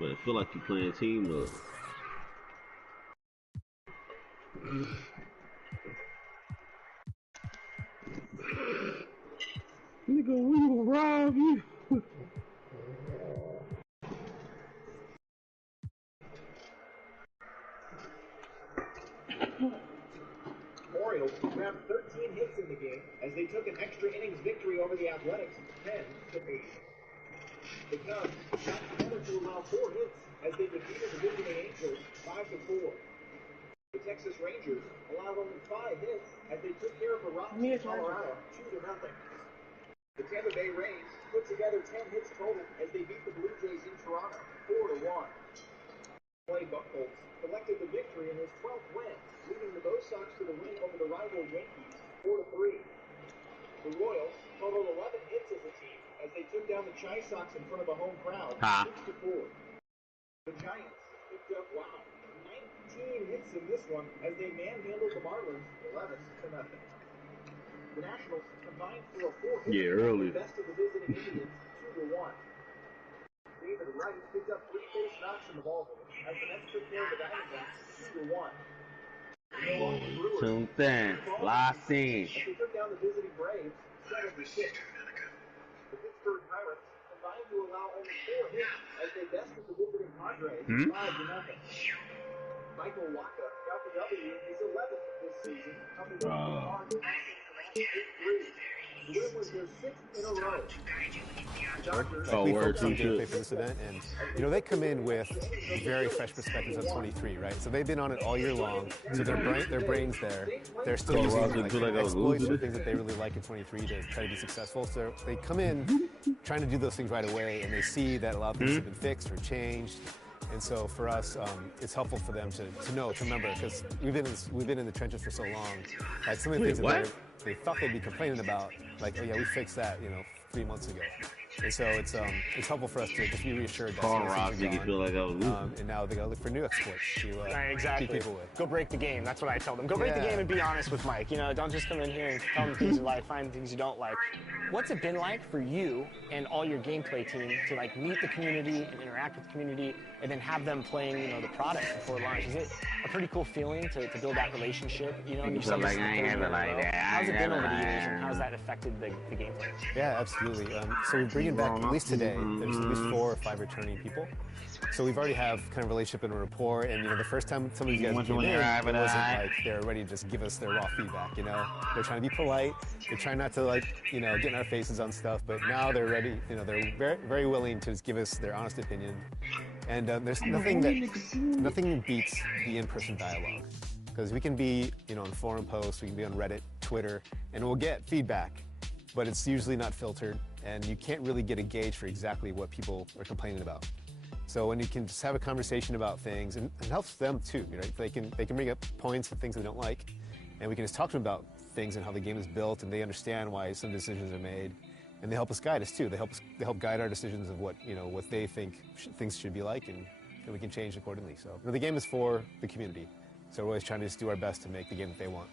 But I feel like you're playing team up. Nigga, we will rob you. Orioles grabbed 13 hits in the game as they took an extra innings victory over the Athletics, 10-8. The Cubs shot together to allow 4 hits as they defeated the visiting Angels 5-4. The Texas Rangers allowed only 5 hits as they took care of the Rockts in Colorado 2-0. The Tampa Bay Rays put together 10 hits total as they beat the Blue Jays in Toronto 4-1. Clay Buchholz collected the victory in his 12th win, leading the Bo Sox to the win over the rival Yankees 4-3. The Royals totaled 11 hits as a team as they took down the Chi Sox in front of a home crowd 6-4. The Giants picked up 19 hits in this one as they manhandled the Marlins 11-0. The Nationals combined for a 4-hit early. best of the visiting Indians 2-1. David Wright picked up 3 base knocks in the ballgame as the Mets took care of the Diamondbacks 2-1. Something. Last scene. They took down the visiting Braves 7-6. The Pittsburgh Pirates combined to allow only 4 hits as they bested the visiting Padres 5-0. Michael Wacha got the W in his 11th this season, coming in hard passing to match 8-3. The win was their 6th in a row. We focus on gameplay for this event, and you know they come in with very fresh perspectives on 23, right? So they've been on it all year long, so their brains there. They're still using exploits or things that they really like in 23 to try to be successful. So they come in trying to do those things right away, and they see that a lot of things have been fixed or changed. And so for us, it's helpful for them to know, to remember, because we've been in the trenches for so long. Like some of the things that they thought they'd be complaining about, like, oh yeah, we fixed that, 3 months ago. And so it's helpful for us to just be reassured that some of things are gone. And now they got to look for new exploits to keep people with. Go break the game. That's what I tell them. Go break the game and be honest with Mike. Don't just come in here and tell them things you like, find things you don't like. What's it been like for you and all your gameplay team to meet the community and interact with the community and then have them playing the product before launch? Is it a pretty cool feeling to build that relationship? And you said how's it been over the years and how's that affected the gameplay? Yeah, absolutely. So we're bringing back, at least today, there's at least 4 or 5 returning people. So we've already have kind of relationship and a rapport, and the first time some of these guys came in, it wasn't like they're ready to just give us their raw feedback, They're trying to be polite, they're trying not to get in our faces on stuff, but now they're ready, they're very, very willing to just give us their honest opinion. And there's nothing beats the in-person dialogue. Because we can be, on forum posts, we can be on Reddit, Twitter, and we'll get feedback, but it's usually not filtered, and you can't really get a gauge for exactly what people are complaining about. So when you can just have a conversation about things, and it helps them too, right? They can bring up points and things they don't like, and we can just talk to them about things and how the game is built, and they understand why some decisions are made, and they help us guide us too. They help guide our decisions of what what they think things should be like, and we can change accordingly. So the game is for the community. So we're always trying to just do our best to make the game that they want.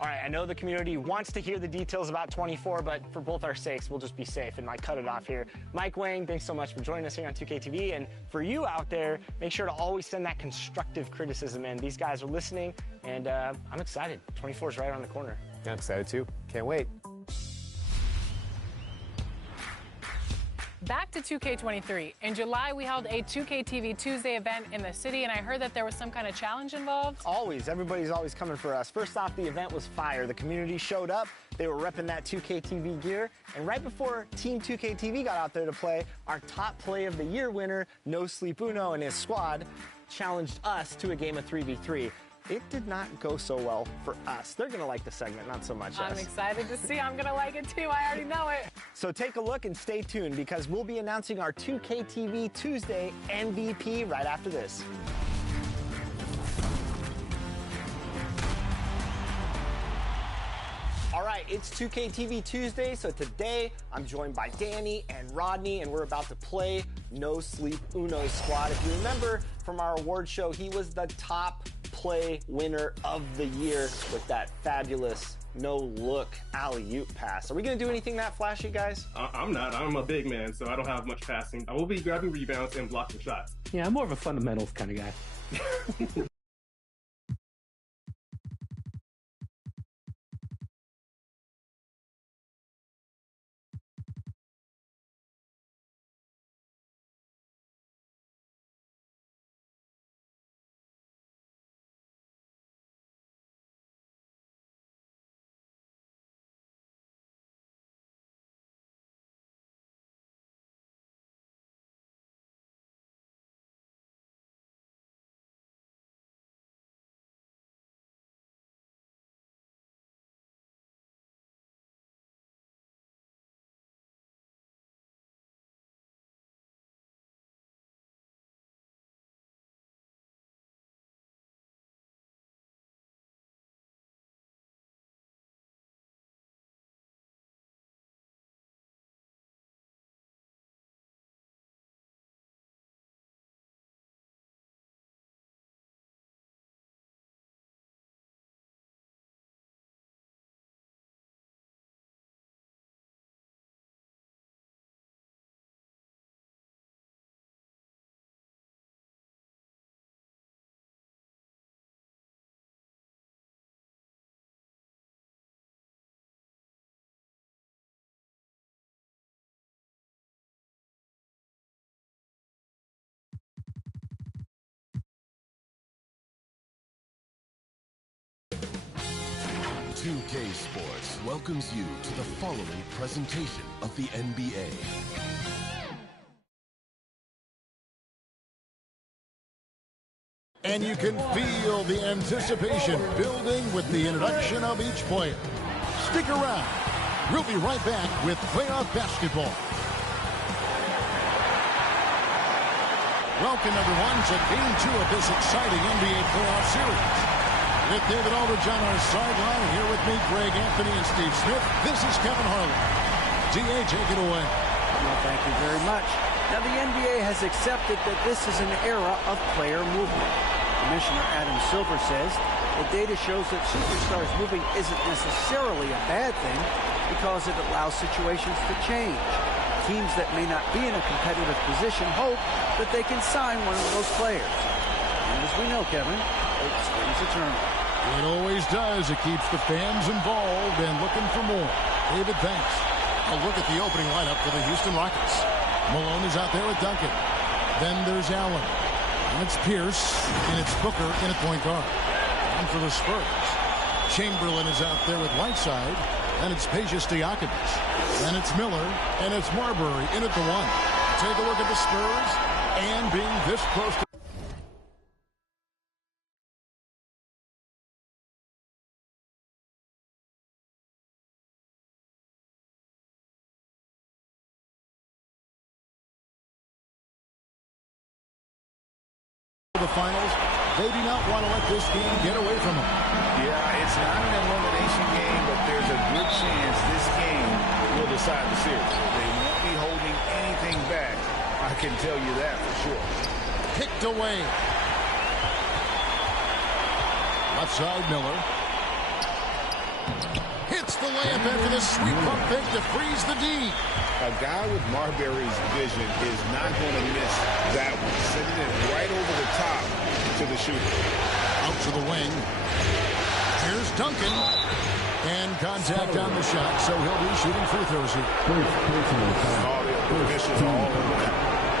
All right, I know the community wants to hear the details about 24, but for both our sakes, we'll just be safe and cut it off here. Mike Wang, thanks so much for joining us here on 2KTV. And for you out there, make sure to always send that constructive criticism in. These guys are listening, and I'm excited. 24 is right around the corner. Yeah, I'm excited too. Can't wait. Back to 2K23. In July, we held a 2KTV Tuesday event in the city, and I heard that there was some kind of challenge involved. Always. Everybody's always coming for us. First off, the event was fire. The community showed up. They were repping that 2KTV gear. And right before Team 2KTV got out there to play, our top play of the year winner, No Sleep Uno and his squad, challenged us to a game of 3v3. It did not go so well for us. They're going to like the segment, not so much us. I'm excited to see. I'm going to like it too. I already know it. So take a look and stay tuned because we'll be announcing our 2KTV Tuesday MVP right after this. All right, it's 2KTV Tuesday, so today I'm joined by Danny and Rodney, and we're about to play No Sleep Uno's squad. If you remember from our award show, he was the top play winner of the year with that fabulous no-look alley-oop pass. Are we going to do anything that flashy, guys? I'm not. I'm a big man, so I don't have much passing. I will be grabbing rebounds and blocking shots. Yeah, I'm more of a fundamentals kind of guy. UK Sports welcomes you to the following presentation of the NBA. And you can feel the anticipation building with the introduction of each player. Stick around. We'll be right back with playoff basketball. Welcome, everyone, to Game 2 of this exciting NBA playoff series. With David Aldridge on our sideline, and here with me, Greg Anthony and Steve Smith. This is Kevin Harlan. D.A., take it away. Well, thank you very much. Now, the NBA has accepted that this is an era of player movement. Commissioner Adam Silver says the data shows that superstars moving isn't necessarily a bad thing because it allows situations to change. Teams that may not be in a competitive position hope that they can sign one of those players. And as we know, Kevin, it springs eternal. It always does. It keeps the fans involved and looking for more. David, thanks. A look at the opening lineup for the Houston Rockets. Malone is out there with Duncan. Then there's Allen. And it's Pierce. And it's Booker in at point guard. And for the Spurs, Chamberlain is out there with Whiteside. And it's Peja Wilt. And it's Miller. And it's Marbury in at the one. Take a look at the Spurs. And being this close to the finals, they do not want to let this game get away from them. Yeah, it's not an elimination game, but there's a good chance this game will decide the series. They won't be holding anything back. I can tell you that for sure. Picked away. Left side, Miller. Hits the layup after the sweep pump fake to freeze the D. A guy with Marbury's vision is not going to miss that one. Sending it right over the top to the shooter. Out to the wing. Here's Duncan. And contact on the shot, so he'll be shooting free throws here.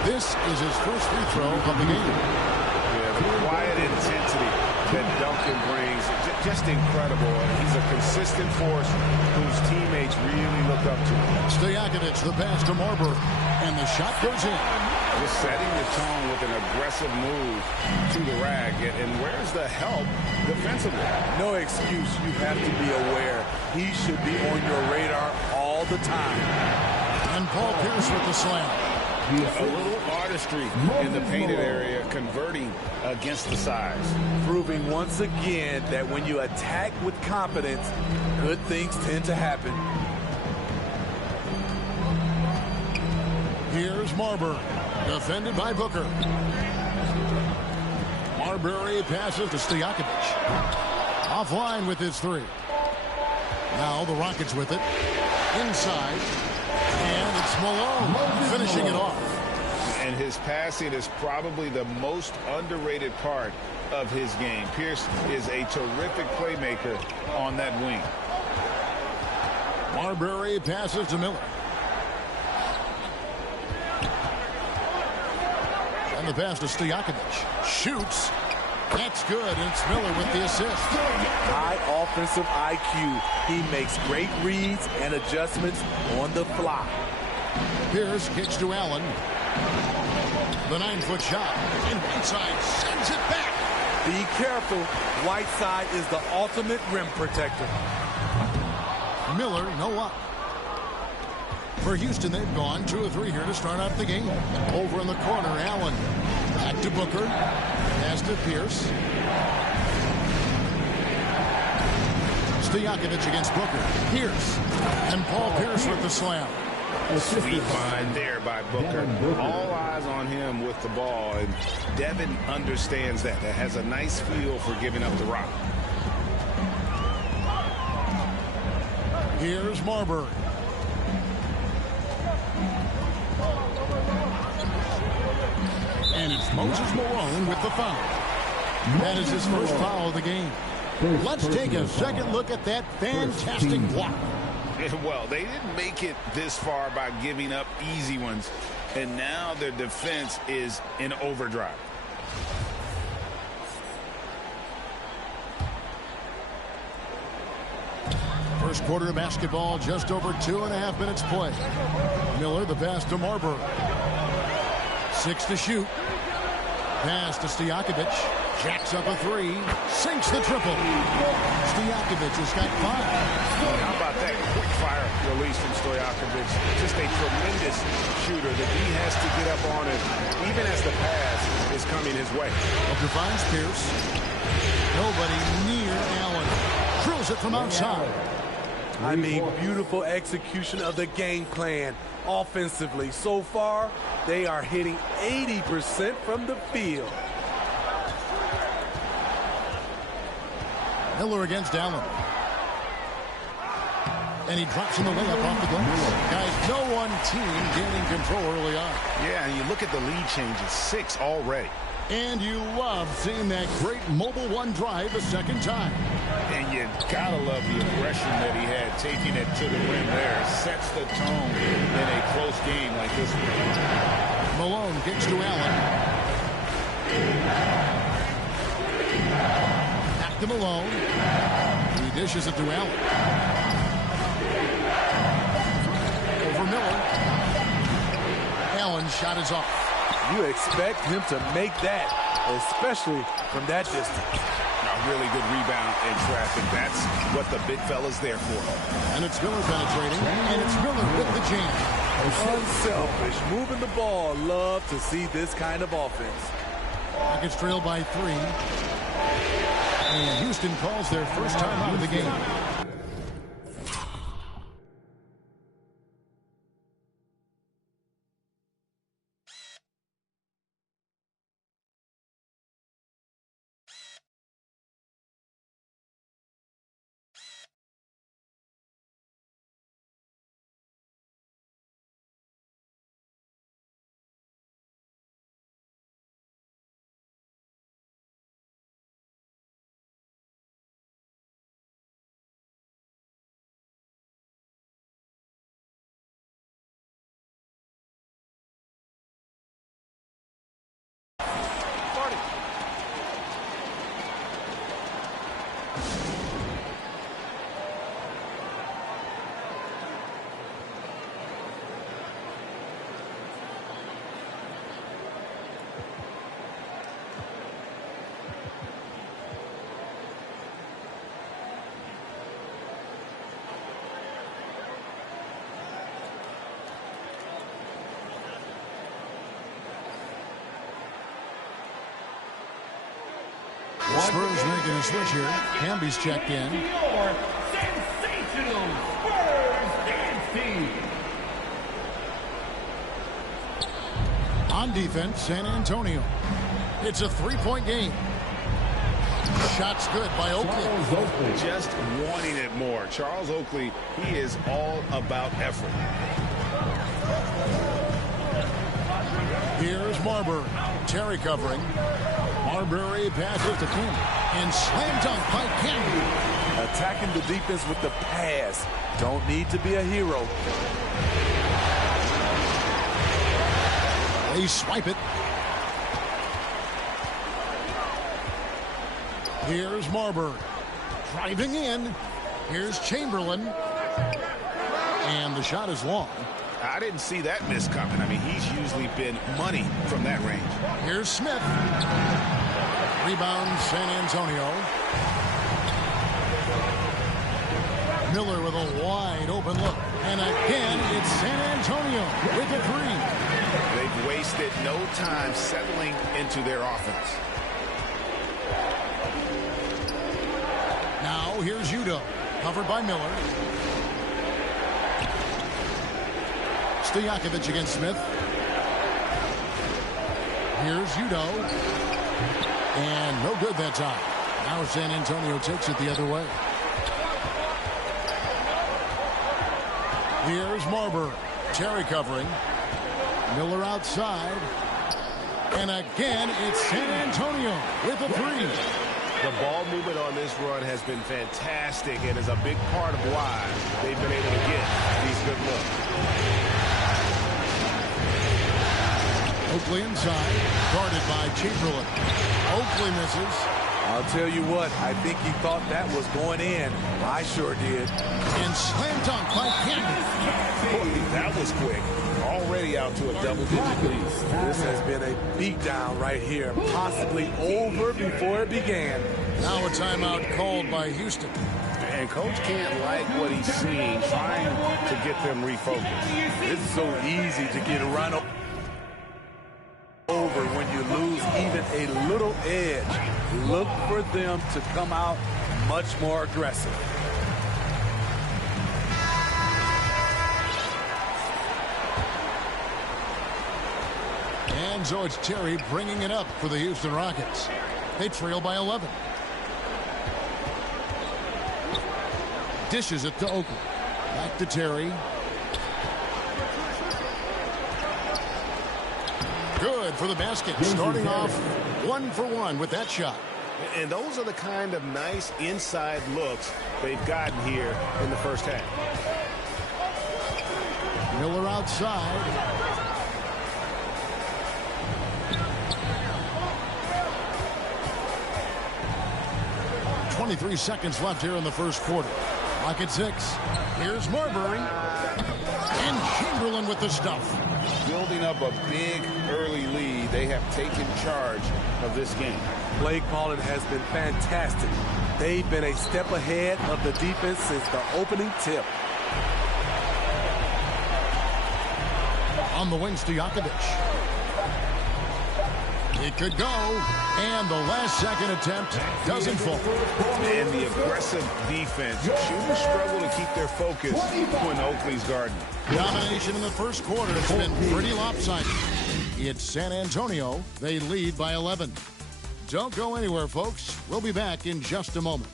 This is his first free throw of the game. Yeah, the quiet intensity that Duncan brings, just incredible. He's a consistent force whose teammates really look up to. Stojakovic, the pass to Marbury, and the shot goes in. Just setting the tone with an aggressive move to the rack. And where's the help defensively? No excuse. You have to be aware. He should be on your radar all the time. And Paul Pierce with the slam. A little artistry in the painted area, converting against the size. Proving once again that when you attack with confidence, good things tend to happen. Here's Marbury, defended by Booker. Marbury passes to Stojakovic. Offline with his three. Now the Rockets with it. Inside. And it's Malone finishing it off. and his passing is probably the most underrated part of his game. Pierce is a terrific playmaker on that wing. Marbury passes to Miller. And the pass to Stojakovic. Shoots. That's good, and it's Miller with the assist. High offensive IQ. He makes great reads and adjustments on the fly. Pierce kicks to Allen. The 9-foot shot. And Whiteside sends it back. Be careful. Whiteside is the ultimate rim protector. Miller, no up. For Houston, they've gone 2 of 3 here to start out the game. Over in the corner, Allen. Back to Booker. Pass to Pierce. Stojakovic against Booker. Pierce. And Paul Pierce with the slam. Sweet find there by Booker. All eyes on him with the ball, and Devin understands that. That has a nice feel for giving up the rock. Here's Marbury. And it's Moses Malone with the foul. That is his first foul of the game. Let's take a second look at that fantastic block. Well, they didn't make it this far by giving up easy ones, and now their defense is in overdrive. First quarter of basketball, just over 2.5 minutes play. Miller, the pass to Marbury. 6 to shoot. Pass to Stojakovic. Jacks up a 3. Sinks the triple. Stojakovic has got 5. How about that quick fire release from Stojakovic? Just a tremendous shooter. The D has to get up on it, even as the pass is coming his way. Booker finds Pierce. Nobody near Allen. Drills it from outside. I mean, beautiful execution of the game plan offensively. So far, they are hitting 80% from the field. Miller against Allen. And he drops him the layup off the glass. Guys, no one team gaining control early on. Yeah, and you look at the lead changes, 6 already. And you love seeing that great mobile one drive a second time. And you gotta love the aggression that he had, taking it to the rim there. Sets the tone in a close game like this one. Malone kicks to Allen. Back to Malone. He dishes it to Allen. Over Miller. Allen's shot is off. You expect him to make that, especially from that distance. A really good rebound in traffic. That's what the big fella's there for. And it's Miller penetrating, and it's Miller with the jam. Unselfish, moving the ball. Love to see this kind of offense. Rockets trail by 3. And Houston calls their first time out of the game. Spurs making a switch here. Hamby's checked in. Your sensational Spurs dance team. On defense, San Antonio. It's a 3-point game. Shot's good by Oakley. Just wanting it more. Charles Oakley, he is all about effort. Here's Marbury. Terry covering. Marbury passes to King. And slam dunk by Campbell. Attacking the defense with the pass. Don't need to be a hero. They swipe it. Here's Marbury. Driving in. Here's Chamberlain. And the shot is long. I didn't see that miss coming. I mean, he's usually been money from that range. Here's Smith. Rebound, San Antonio. Miller with a wide open look. And again, it's San Antonio with a three. They've wasted no time settling into their offense. Now, here's Udo. Covered by Miller. Stojakovic against Smith. Here's Udo. And no good that time. Now San Antonio takes it the other way. Here's Marbury. Terry covering. Miller outside. And again, it's San Antonio with a three. The ball movement on this run has been fantastic and is a big part of why they've been able to get these good looks. Oakley inside, guarded by Chamberlain. Oakley misses. I'll tell you what, I think he thought that was going in. I sure did. And slam dunk by Campbell. That was quick. Already out to a double-digit lead. This has been a beatdown right here, possibly over before it began. Now a timeout called by Houston. And Coach can't like what he's seeing, trying to get them refocused. It's so easy to get run over when you lose even a little edge. Look for them to come out much more aggressive. And so it's Terry bringing it up for the Houston Rockets. They trail by 11. Dishes it to Oakley. Back to Terry. Good for the basket. Starting off 1 for 1 with that shot. And those are the kind of nice inside looks they've gotten here in the first half. Miller outside. 23 seconds left here in the first quarter. Rocket 6. Here's Marbury. And Chamberlain with the stuff. Building up a big early lead. They have taken charge of this game. Play calling has been fantastic. They've been a step ahead of the defense since the opening tip. On the wing, Stojakovic. It could go, and the last second attempt doesn't fall. And the aggressive defense. Shooters struggle to keep their focus when Oakley's guarding. Domination in the first quarter has been pretty lopsided. It's San Antonio. They lead by 11. Don't go anywhere, folks. We'll be back in just a moment.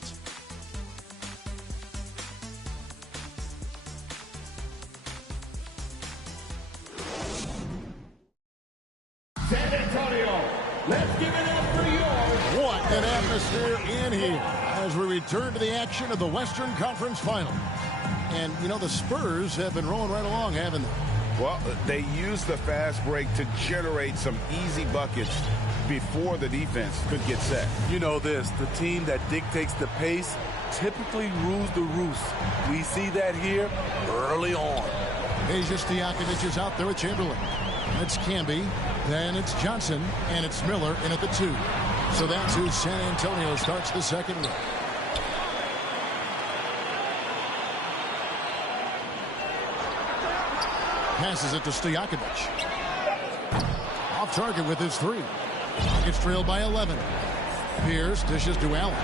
San Antonio, let's give it up for yours. What an atmosphere in here as we return to the action of the Western Conference Final. And, you know, the Spurs have been rolling right along, haven't they? Well, they used the fast break to generate some easy buckets before the defense could get set. You know this, the team that dictates the pace typically rules the roost. We see that here early on. Peja Stojakovic is out there with Chamberlain. It's Camby, then it's Johnson, and it's Miller in at the 2. So that's who San Antonio starts the second with. Passes it to Stojakovic. Off target with his 3. Rockets trailed by 11. Pierce dishes to Allen.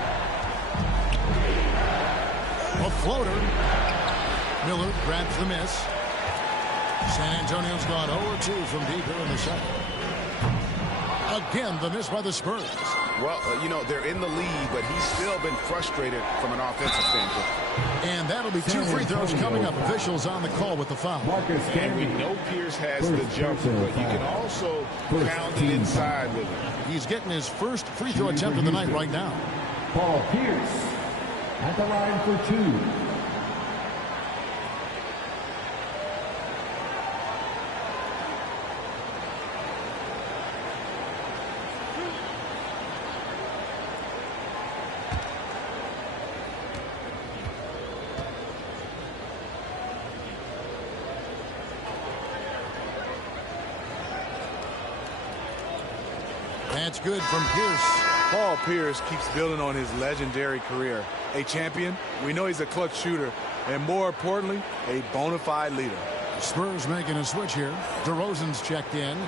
A floater. Miller grabs the miss. San Antonio's gone 0-2 from deep here in the second. Again, the miss by the Spurs. Well, you know, they're in the lead, but he's still been frustrated from an offensive standpoint. And that'll be 2 free throws coming up. Officials on the call with the foul. And we know Pierce has the jumper, but you can also pound it inside with him. He's getting his first free throw attempt of the night right now. Paul Pierce at the line for 2. That's good from Pierce. Paul Pierce keeps building on his legendary career. A champion, we know he's a clutch shooter, and more importantly, a bona fide leader. Spurs making a switch here. DeRozan's checked in.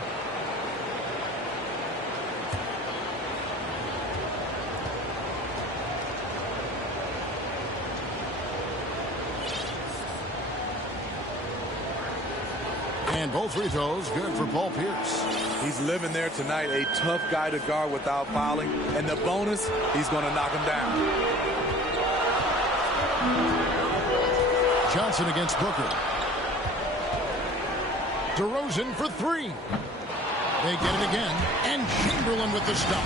And both free throws good for Paul Pierce. He's living there tonight, a tough guy to guard without fouling. And the bonus, he's going to knock him down. Johnson against Booker. DeRozan for 3. They get it again. And Chamberlain with the stuff.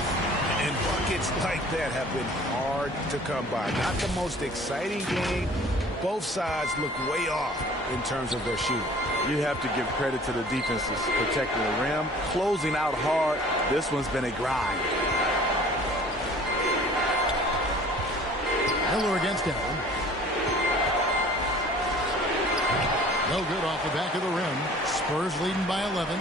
And buckets like that have been hard to come by. Not the most exciting game. Both sides look way off in terms of their shooting. You have to give credit to the defenses protecting the rim, closing out hard. This one's been a grind. Miller against Allen. No good off the back of the rim. Spurs leading by 11.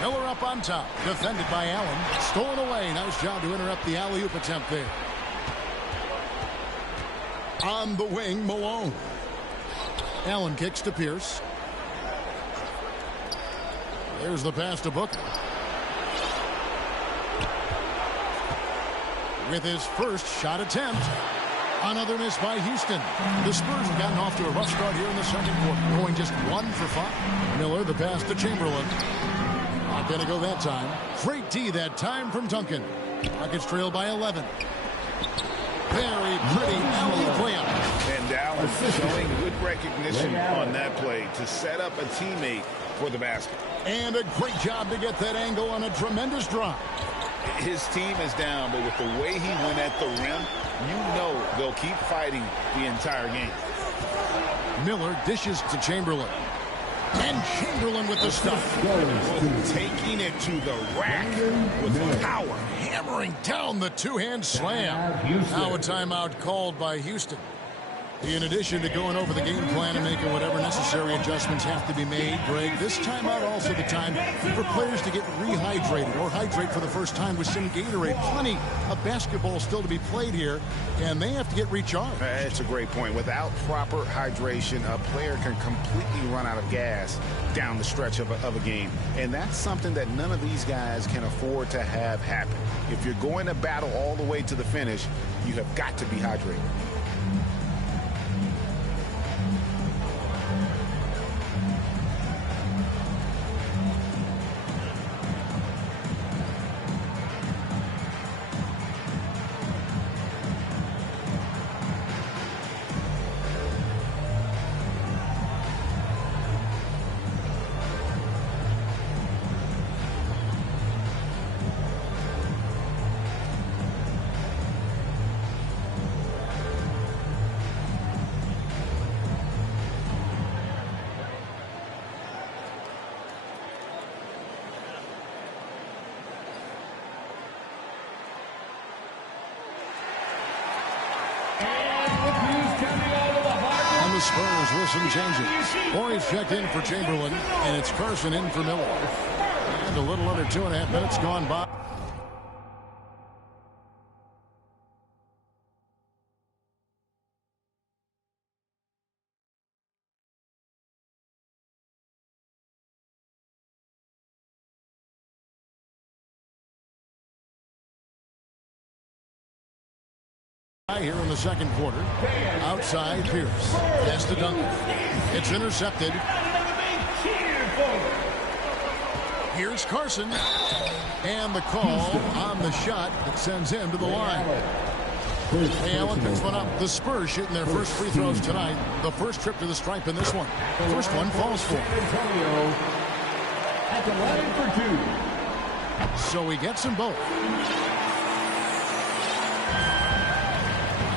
Miller up on top. Defended by Allen. Stolen away. Nice job to interrupt the alley-oop attempt there. On the wing, Malone. Allen kicks to Pierce. There's the pass to Booker. With his first shot attempt. Another miss by Houston. The Spurs have gotten off to a rough start here in the second quarter, going just 1 for 5. Miller, the pass to Chamberlain. Not going to go that time. Great D that time from Duncan. Rockets trail by 11. Very pretty alley-oop layup. And Allen showing good recognition on that play to set up a teammate for the basket. And a great job to get that angle on a tremendous drop. His team is down, but with the way he went at the rim, you know they'll keep fighting the entire game. Miller dishes to Chamberlain. And Chamberlain with the stuff. Taking it to the rack with power. Hammering down the two-hand slam. Now a timeout called by Houston. In addition to going over the game plan and making whatever necessary adjustments have to be made, Greg, this timeout also the time for players to get rehydrated or hydrate for the first time with some Gatorade. Plenty of basketball still to be played here, and they have to get recharged. That's a great point. Without proper hydration, a player can completely run out of gas down the stretch of a game. And that's something that none of these guys can afford to have happen. If you're going to battle all the way to the finish, you have got to be hydrated. Spurs with some changes. Boys checked in for Chamberlain, and it's Carson in for Miller. And a little under 2.5 minutes gone by. Here in the second quarter. Outside Pierce. Pass to Duncan. It's intercepted. Here's Carson. And the call on the shot that sends him to the line. Hey, Allen picks one up. The Spurs shooting their first free throws tonight. The first trip to the stripe in this one. First one falls for Antonio at the line for 2. So he gets them both.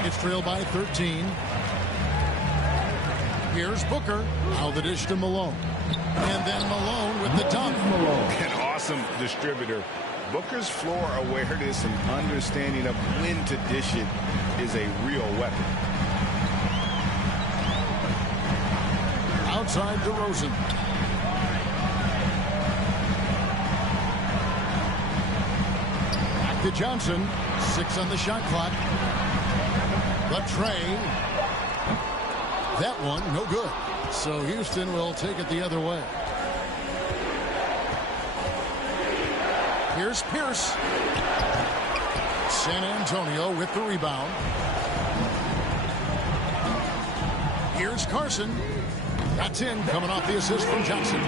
It's trailed by 13. Here's Booker. Now the dish to Malone. And then Malone with the dunk. An awesome distributor. Booker's floor awareness and understanding of when to dish it is a real weapon. Outside DeRozan. Back to Johnson. 6 on the shot clock. But Trey. That one, no good. So Houston will take it the other way. Here's Pierce. San Antonio with the rebound. Here's Carson. That's in, coming off the assist from Johnson.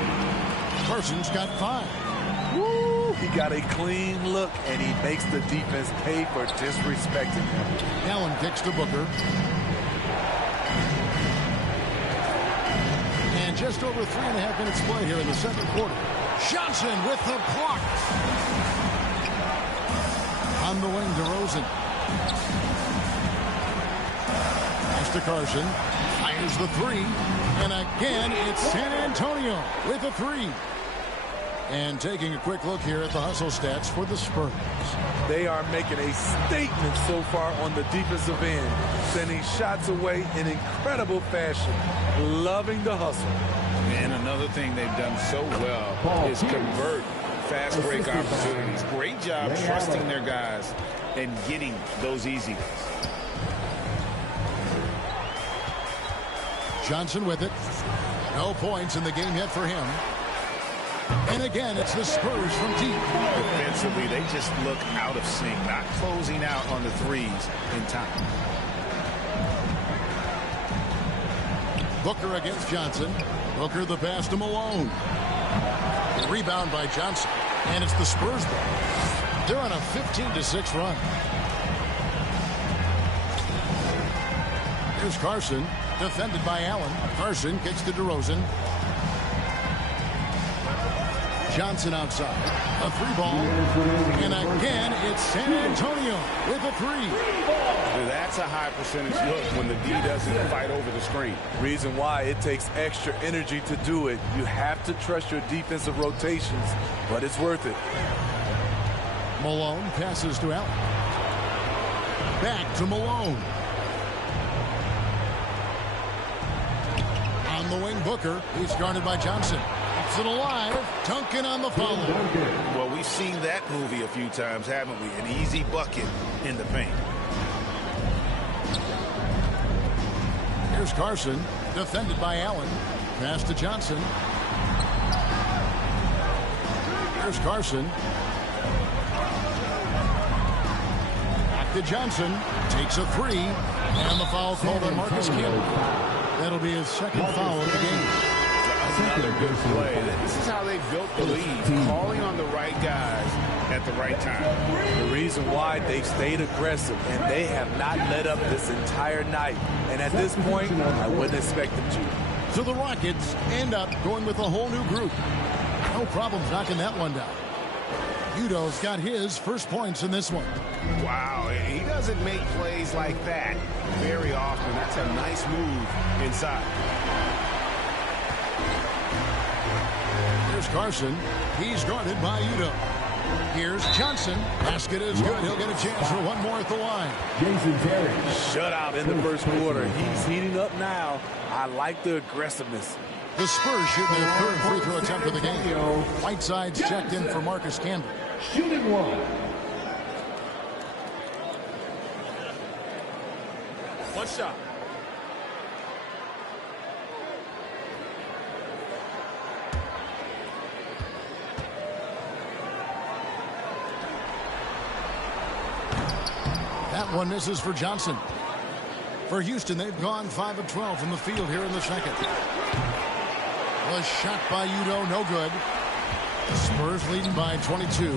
Carson's got 5. Woo! He got a clean look, and he makes the defense pay for disrespecting him. Allen kicks to Booker. And just over 3.5 minutes play here in the second quarter. Johnson with the block. On the wing, DeRozan. Pass to Carson. Fires the 3. And again, it's San Antonio with a 3. And taking a quick look here at the hustle stats for the Spurs. They are making a statement so far on the defensive end, sending shots away in incredible fashion. Loving the hustle. And another thing they've done so well is convert fast break opportunities. Great job trusting their guys and getting those easy ones. Johnson with it. No points in the game yet for him. And again, it's the Spurs from deep. Defensively, they just look out of sync, not closing out on the threes in time. Booker against Johnson. Booker the pass to Malone. Rebound by Johnson. And it's the Spurs ball. They're on a 15-6 run. Here's Carson. Defended by Allen. Carson kicks to DeRozan. Johnson outside. A 3-ball. And again, it's San Antonio with a 3. That's a high percentage look when the D doesn't fight over the screen. Reason why it takes extra energy to do it. You have to trust your defensive rotations, but it's worth it. Malone passes to Allen. Back to Malone. On the wing, Booker. He's guarded by Johnson. Keeps it alive. Duncan on the follow. Well, we've seen that movie a few times, haven't we? An easy bucket in the paint. Here's Carson. Defended by Allen. Pass to Johnson. Here's Carson. Back to Johnson. Takes a 3. And the foul called on Marcus Campbell. That'll be his second foul of the game. Another good play. This is how they built the lead, calling on the right guys at the right time. The reason why they've stayed aggressive, and they have not let up this entire night. And at this point, I wouldn't expect them to. So the Rockets end up going with a whole new group. No problems knocking that one down. Udo's got his first points in this one. Wow, he doesn't make plays like that very often. That's a nice move inside. Here's Carson. He's guarded by Udo. Here's Johnson. Basket is good. He'll get a chance for one more at the line. Jason Terry. Shutout in the first quarter. He's heating up now. I like the aggressiveness. The Spurs shooting their third free throw attempt of the game. Whiteside's checked in for Marcus Campbell. Shooting 1. One shot. That one misses for Johnson. For Houston, they've gone 5 of 12 from the field here in the second. Was shot by Udo, no good. Spurs leading by 22.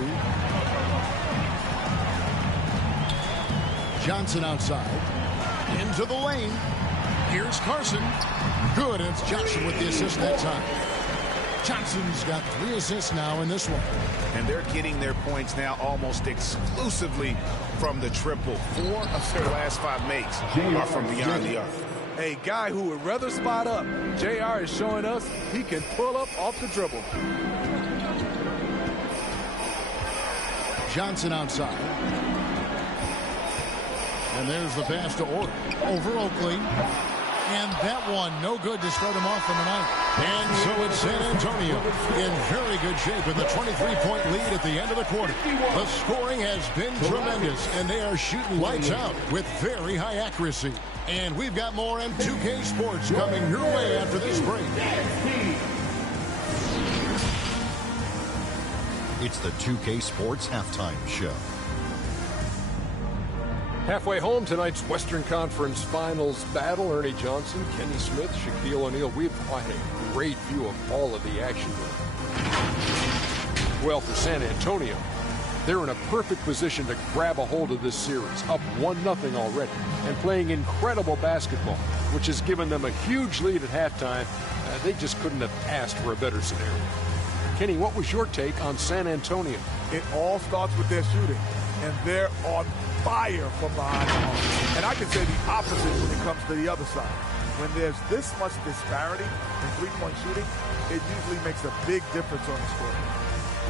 Johnson outside. Into the lane. Here's Carson. Good. It's Johnson with the assist that time. Johnson's got 3 assists now in this one. And they're getting their points now almost exclusively from the triple. 4 of their last 5 makes are from beyond the arc. A guy who would rather spot up. JR is showing us he can pull up off the dribble. Johnson outside. And there's the pass to Orton over Oakley. And that one no good to start him off for the night. And so it's San Antonio in very good shape with a 23-point lead at the end of the quarter. The scoring has been tremendous, and they are shooting lights out with very high accuracy. And we've got more M2K Sports coming your way after this break. It's the 2K Sports Halftime Show. Halfway home, tonight's Western Conference Finals battle. Ernie Johnson, Kenny Smith, Shaquille O'Neal. We've had a great view of all of the action. Well, for San Antonio, they're in a perfect position to grab a hold of this series, up 1-0 already, and playing incredible basketball, which has given them a huge lead at halftime. They just couldn't have asked for a better scenario. Kenny, what was your take on San Antonio? It all starts with their shooting, and they're on fire from behind the arc. And I can say the opposite when it comes to the other side. When there's this much disparity in three-point shooting, it usually makes a big difference on the score.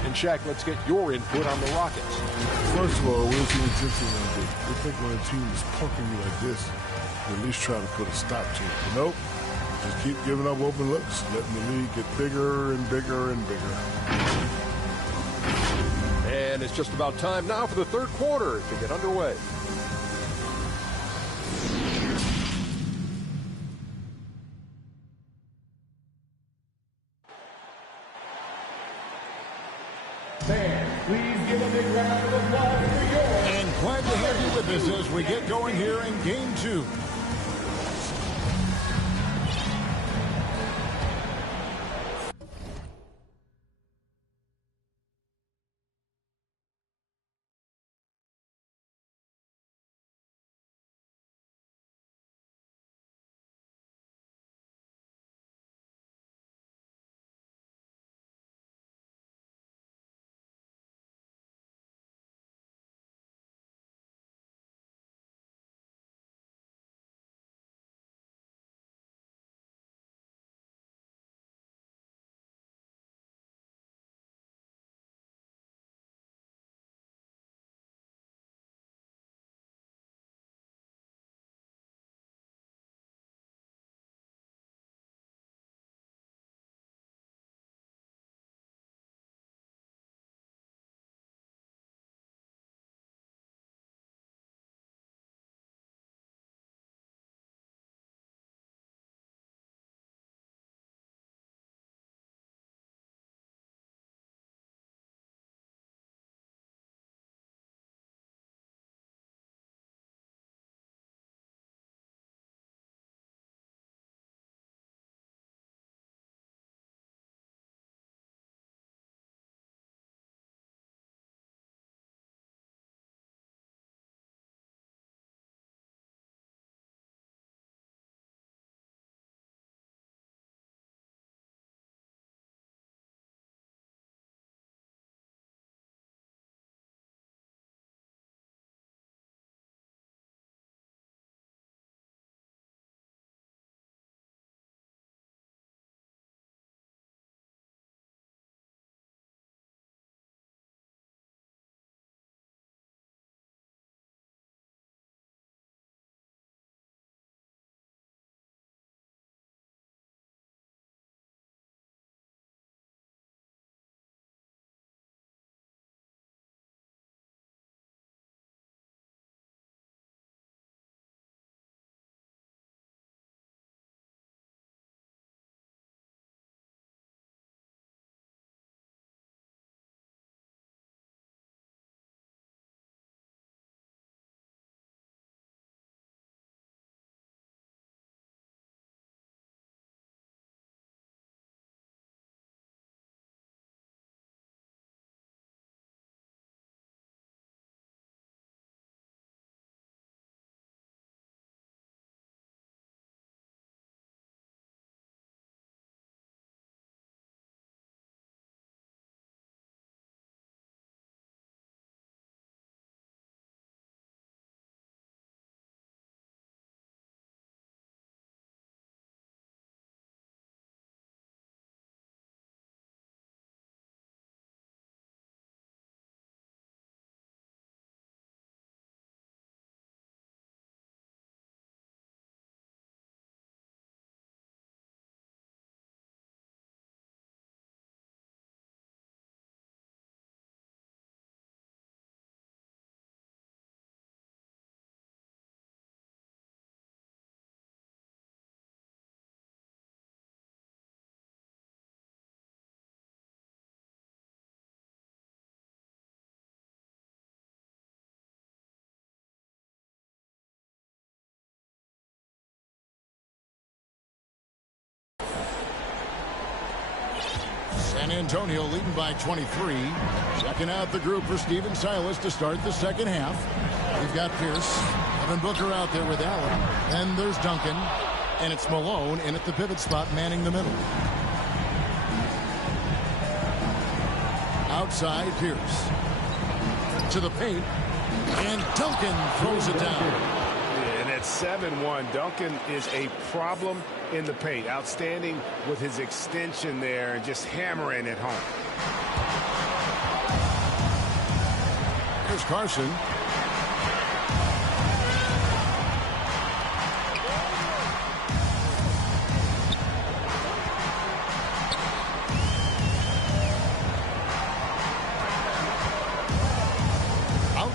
And Shaq, let's get your input on the Rockets. First of all, where's the intensity going to be? You think when a team is punking you like this, you at least try to put a stop to it. But nope, just keep giving up open looks, letting the lead get bigger and bigger and bigger. And it's just about time now for the third quarter to get underway. Fans, please give a big round of applause for your... And glad to have you with us as we get going here in Game 2. Antonio leading by 23. Checking out the group for Steven Silas to start the second half. We've got Pierce, Devin Booker out there with Allen. Then there's Duncan. And it's Malone in at the pivot spot, manning the middle. Outside, Pierce. To the paint. And Duncan throws it down. And at 7-1, Duncan is a problem in the paint. Outstanding with his extension there and just hammering it home. Here's Carson.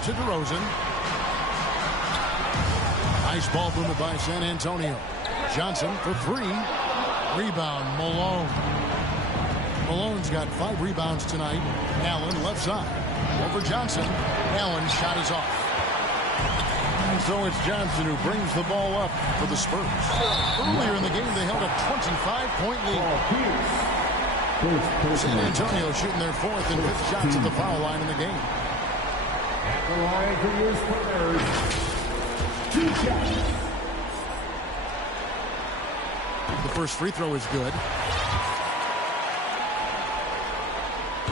To DeRozan. Nice ball movement by San Antonio. Johnson for three. Rebound, Malone. Malone's got 5 rebounds tonight. Allen left side. Over Johnson. Allen shot is off. And so it's Johnson who brings the ball up for the Spurs. Earlier in the game, they held a 25-point lead. San Antonio shooting their 4th and 5th shots at the foul line in the game. The line for your Spurs. 2 shots. The first free throw is good.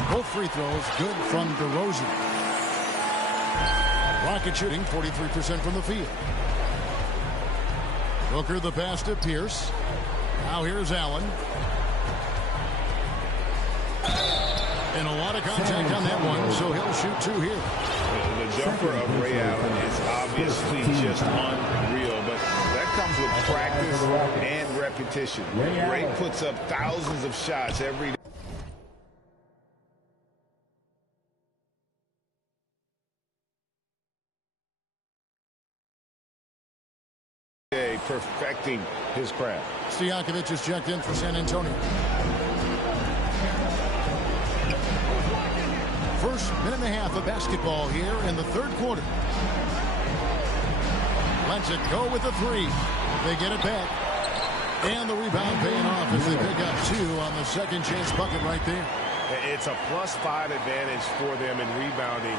Both free throws good from DeRozan. Rockets shooting 43% from the field. Booker the pass to Pierce. Now here's Allen. And a lot of contact on that one, so he'll shoot 2 here. The jumper of Ray Allen is obviously just unreal, but that comes with practice and repetition. Ray puts up thousands of shots every day, perfecting his craft. Stojakovic is checked in for San Antonio. First minute and a half of basketball here in the third quarter. Lets it go with the 3. They get it back. And the rebound paying off as they pick up 2 on the second chance bucket right there. It's a +5 advantage for them in rebounding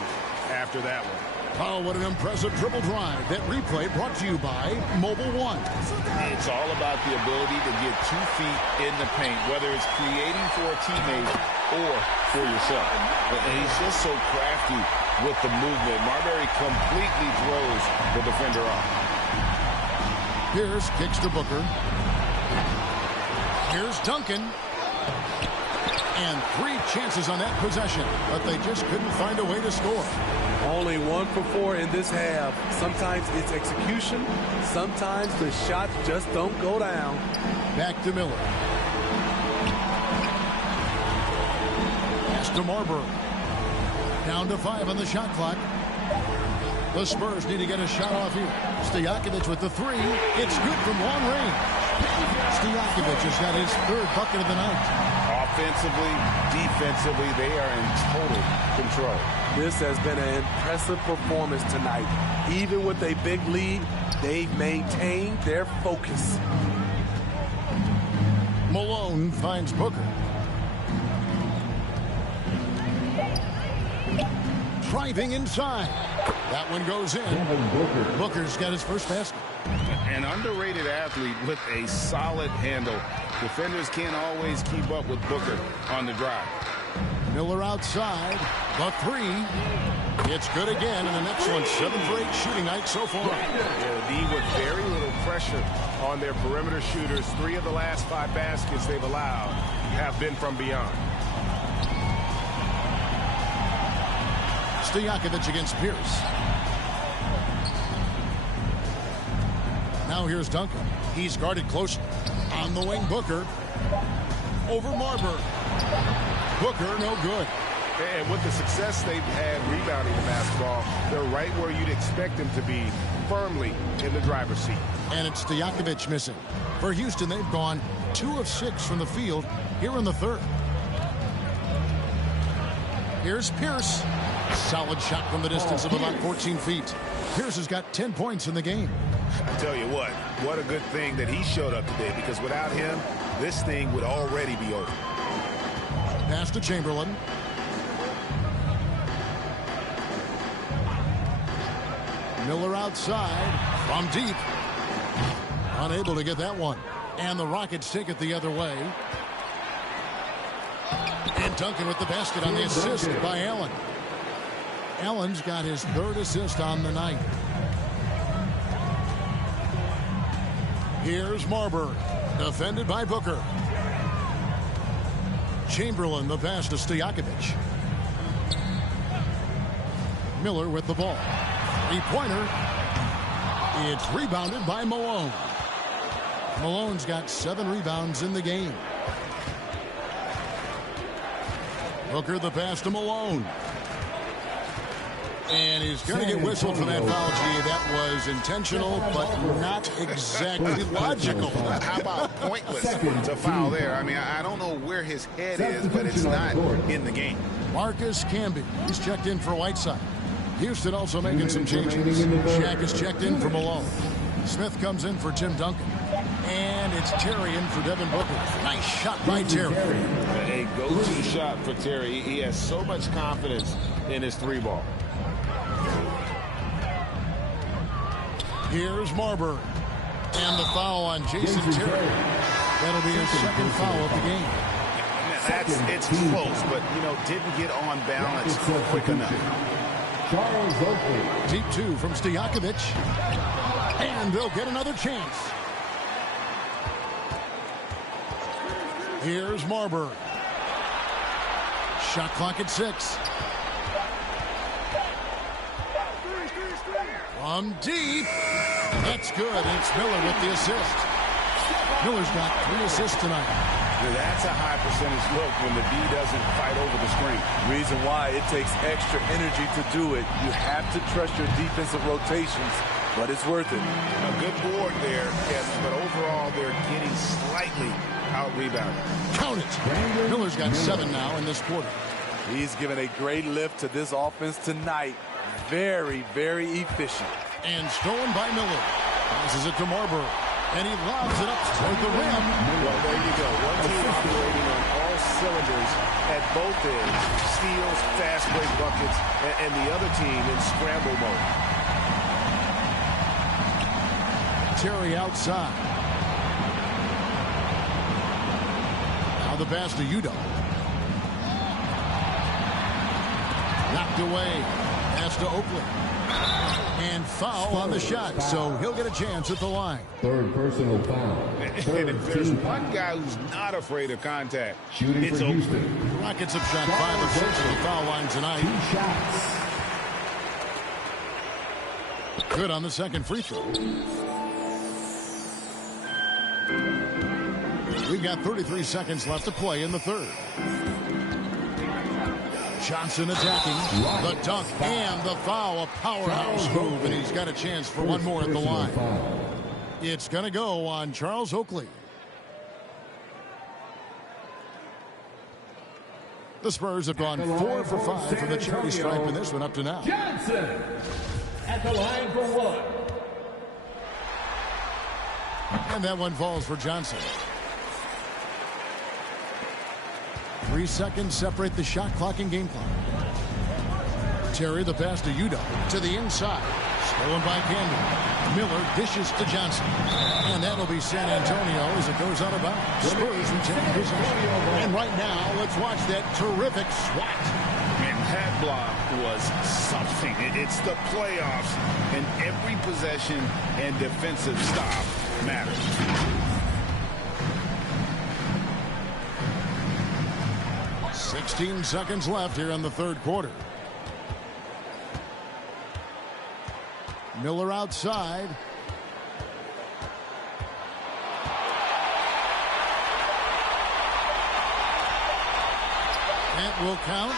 after that one. Oh, what an impressive triple drive. That replay brought to you by Mobile One. It's all about the ability to get 2 feet in the paint, whether it's creating for a teammate or for yourself. And he's just so crafty with the movement. Marbury completely throws the defender off. Pierce kicks to Booker. Here's Duncan. And 3 chances on that possession, but they just couldn't find a way to score. Only 1 for 4 in this half. Sometimes it's execution. Sometimes the shots just don't go down. Back to Miller. Pass to Marbury. Down to 5 on the shot clock. The Spurs need to get a shot off here. Stojakovic with the 3. It's good from long range. Stojakovic has got his 3rd bucket of the night. Offensively, defensively, they are in total control. This has been an impressive performance tonight. Even with a big lead, they've maintained their focus. Malone finds Booker. Driving inside. That one goes in. Booker's got his first basket. An underrated athlete with a solid handle. Defenders can't always keep up with Booker on the drive. Miller outside. The 3. It's good again, and an excellent 7 for 8 shooting night so far. Yeah, with very little pressure on their perimeter shooters. 3 of the last 5 baskets they've allowed have been from beyond. Stojakovic against Pierce. Now here's Duncan. He's guarded closely. On the wing, Booker. Over Marbury. Booker, no good. And with the success they've had rebounding the basketball, they're right where you'd expect them to be, firmly in the driver's seat. And it's Stojakovic missing. For Houston, they've gone 2 of 6 from the field here in the third. Here's Pierce. Solid shot from the distance of about 14 feet. Pierce has got 10 points in the game. I tell you what a good thing that he showed up today, because without him, this thing would already be over. Pass to Chamberlain. Miller outside from deep. Unable to get that one. And the Rockets take it the other way. And Duncan with the basket on the assist by Allen. Allen's got his 3rd assist on the night. Here's Marbury, defended by Booker. Chamberlain, the pass to Stojakovic. Miller with the ball. Three-pointer. It's rebounded by Malone. Malone's got 7 rebounds in the game. Booker the pass to Malone. And he's going to get whistled for that foul. Gee, that was intentional, but not exactly logical. How about pointless to foul there? I mean, I don't know where his head is, but it's not in the game. Marcus Camby, he's checked in for Whiteside. Houston also making some changes. Shaq is checked in for Malone. Smith comes in for Tim Duncan. And it's Terry in for Devin Booker. Nice shot by Terry. A go-to shot for Terry. He has so much confidence in his 3-ball. Here's Marbury. And the foul on Jason Terry. That'll be his 2nd foul of the game. It's close, but, didn't get on balance quick enough. Deep 2 from Stojakovic. And they'll get another chance. Here's Marbury. Shot clock at 6. From deep. That's good. It's Miller with the assist. Miller's got 3 assists tonight. That's a high percentage look when the D doesn't fight over the screen. Reason why it takes extra energy to do it. You have to trust your defensive rotations, but it's worth it. A good board there, Kevin, but overall they're getting slightly out-rebounded. Count it. Miller's got 7 now in this quarter. He's given a great lift to this offense tonight. Very, very efficient. And stolen by Miller. Passes it to Marbury. And he lobs it up toward the rim. Well, there you go. One team operating on all cylinders at both ends. Steals, fast break buckets, and the other team in scramble mode. Terry outside. Now the pass to Udo. Knocked away. Pass to Oakley. And foul on the shot, so he'll get a chance at the line. 3rd personal foul. And if there's one guy who's not afraid of contact, Shooting it's for Oakley. Houston. Rockets have shot 5 of 6 at the foul line tonight. 2 shots. Good on the 2nd free throw. We've got 33 seconds left to play in the 3rd. Johnson attacking. The dunk and the foul. A powerhouse move, and he's got a chance for one more at the line. It's going to go on Charles Oakley. The Spurs have gone 4 for 5 from the charity stripe in this one up to now. Johnson at the line for 1. And that one falls for Johnson. 3 seconds separate the shot clock and game clock. Terry the pass to Udo. To the inside. Stolen by Camden. Miller dishes to Johnson. And that'll be San Antonio as it goes out of bounds. Spurs retain possession. And right now, let's watch that terrific swat. Man, that block was something. It's the playoffs, and every possession and defensive stop matters. $16 seconds left here in the 3rd quarter. Miller outside. That will count.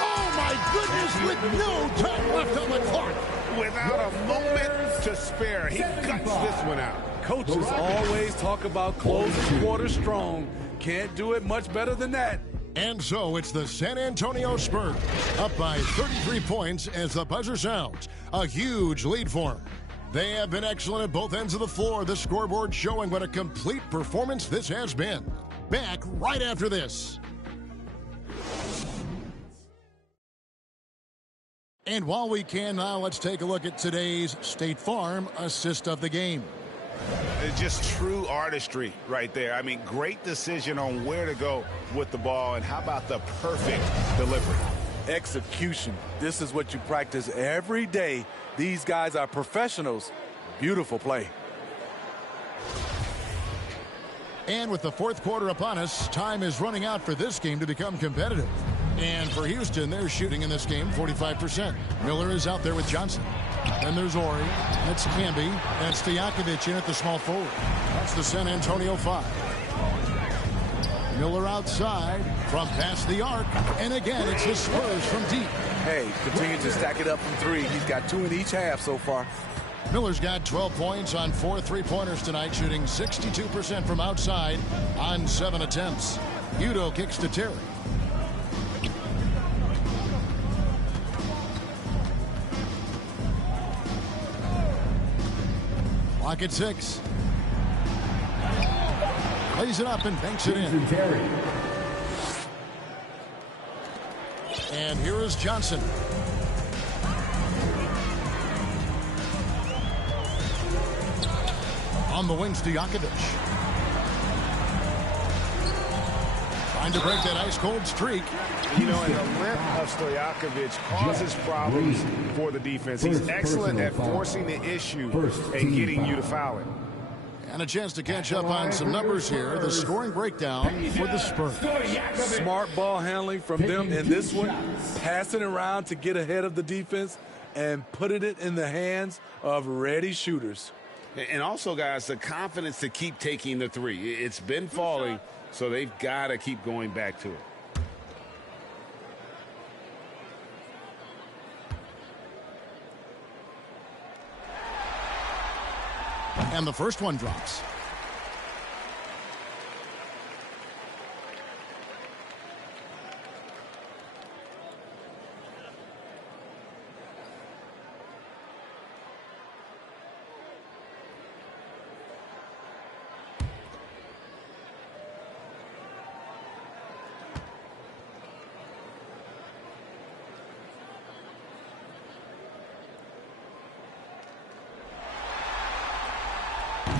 Oh my goodness, with no time left on the clock. Without a moment to spare, he guts this one out. Coaches always talk about closing quarter strong. Can't do it much better than that. And so it's the San Antonio Spurs up by 33 points as the buzzer sounds. A huge lead for them. They have been excellent at both ends of the floor. The scoreboard showing what a complete performance this has been. Back right after this. And while we can now, let's take a look at today's State Farm assist of the game. It's just true artistry right there. I mean, great decision on where to go with the ball, and how about the perfect delivery? Execution. This is what you practice every day. These guys are professionals. Beautiful play. And with the fourth quarter upon us, time is running out for this game to become competitive. And for Houston, they're shooting in this game 45%. Miller is out there with Johnson. Then there's Ori. That's Camby. And Stojakovic in at the small forward. That's the San Antonio 5. Miller outside from past the arc. And again, it's the Spurs from deep. Hey, continue to stack it up from three. He's got 2 in each half so far. Miller's got 12 points on 4 3-pointers tonight, shooting 62% from outside on 7 attempts. Udo kicks to Terry. Clock at 6. Lays it up and banks it in. And here is Johnson. On the wing, Stojakovic. Trying to break that ice-cold streak. You know, and the length of Stojakovic causes problems for the defense. He's excellent at forcing the issue and getting you to foul it. And a chance to catch up on some numbers here. The scoring breakdown for the Spurs. Smart ball handling from them in this one. Passing around to get ahead of the defense and putting it in the hands of ready shooters. And also, guys, the confidence to keep taking the three. It's been falling, so they've got to keep going back to it. And the first one drops.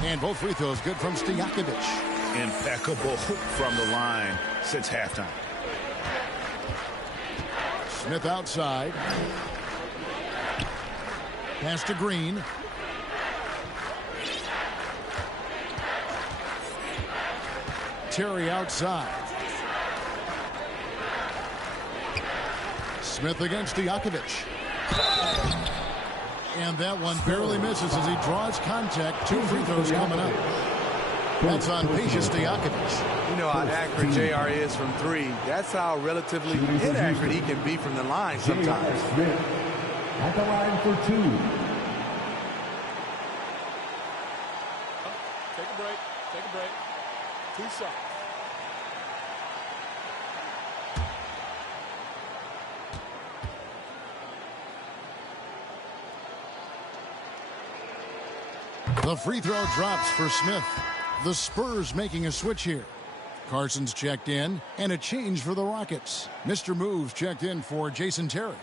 And both free throws good from Stojakovic. Impeccable from the line since halftime. Smith outside. Pass to Green. Terry outside. Smith against Stojakovic. And that one barely misses as he draws contact. 2 free throws coming up. That's on Peja Stojakovic. You know how accurate JR is from 3. That's how relatively inaccurate he can be from the line sometimes. At the line for 2. Take a break. Take a break. 2 shots. The free throw drops for Smith. The Spurs making a switch here. Carson's checked in, and a change for the Rockets. Mr. Moves checked in for Jason Terry.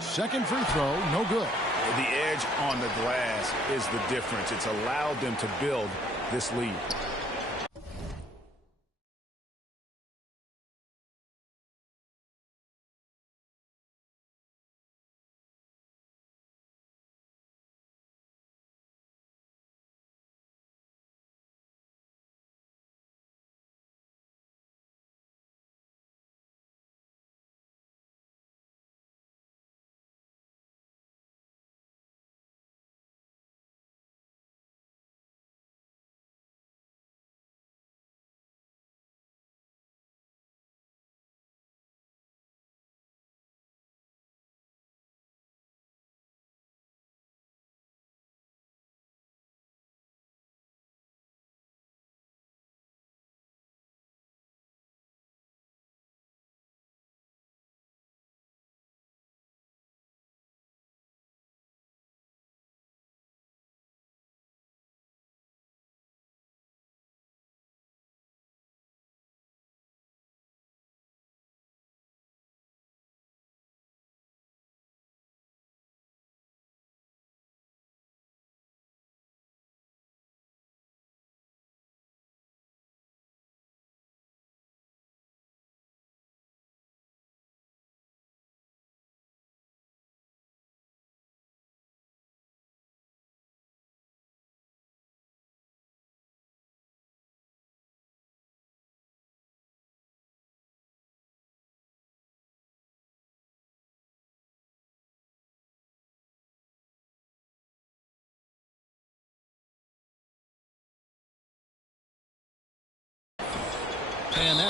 Second free throw, no good. The edge on the glass is the difference. It's allowed them to build this lead.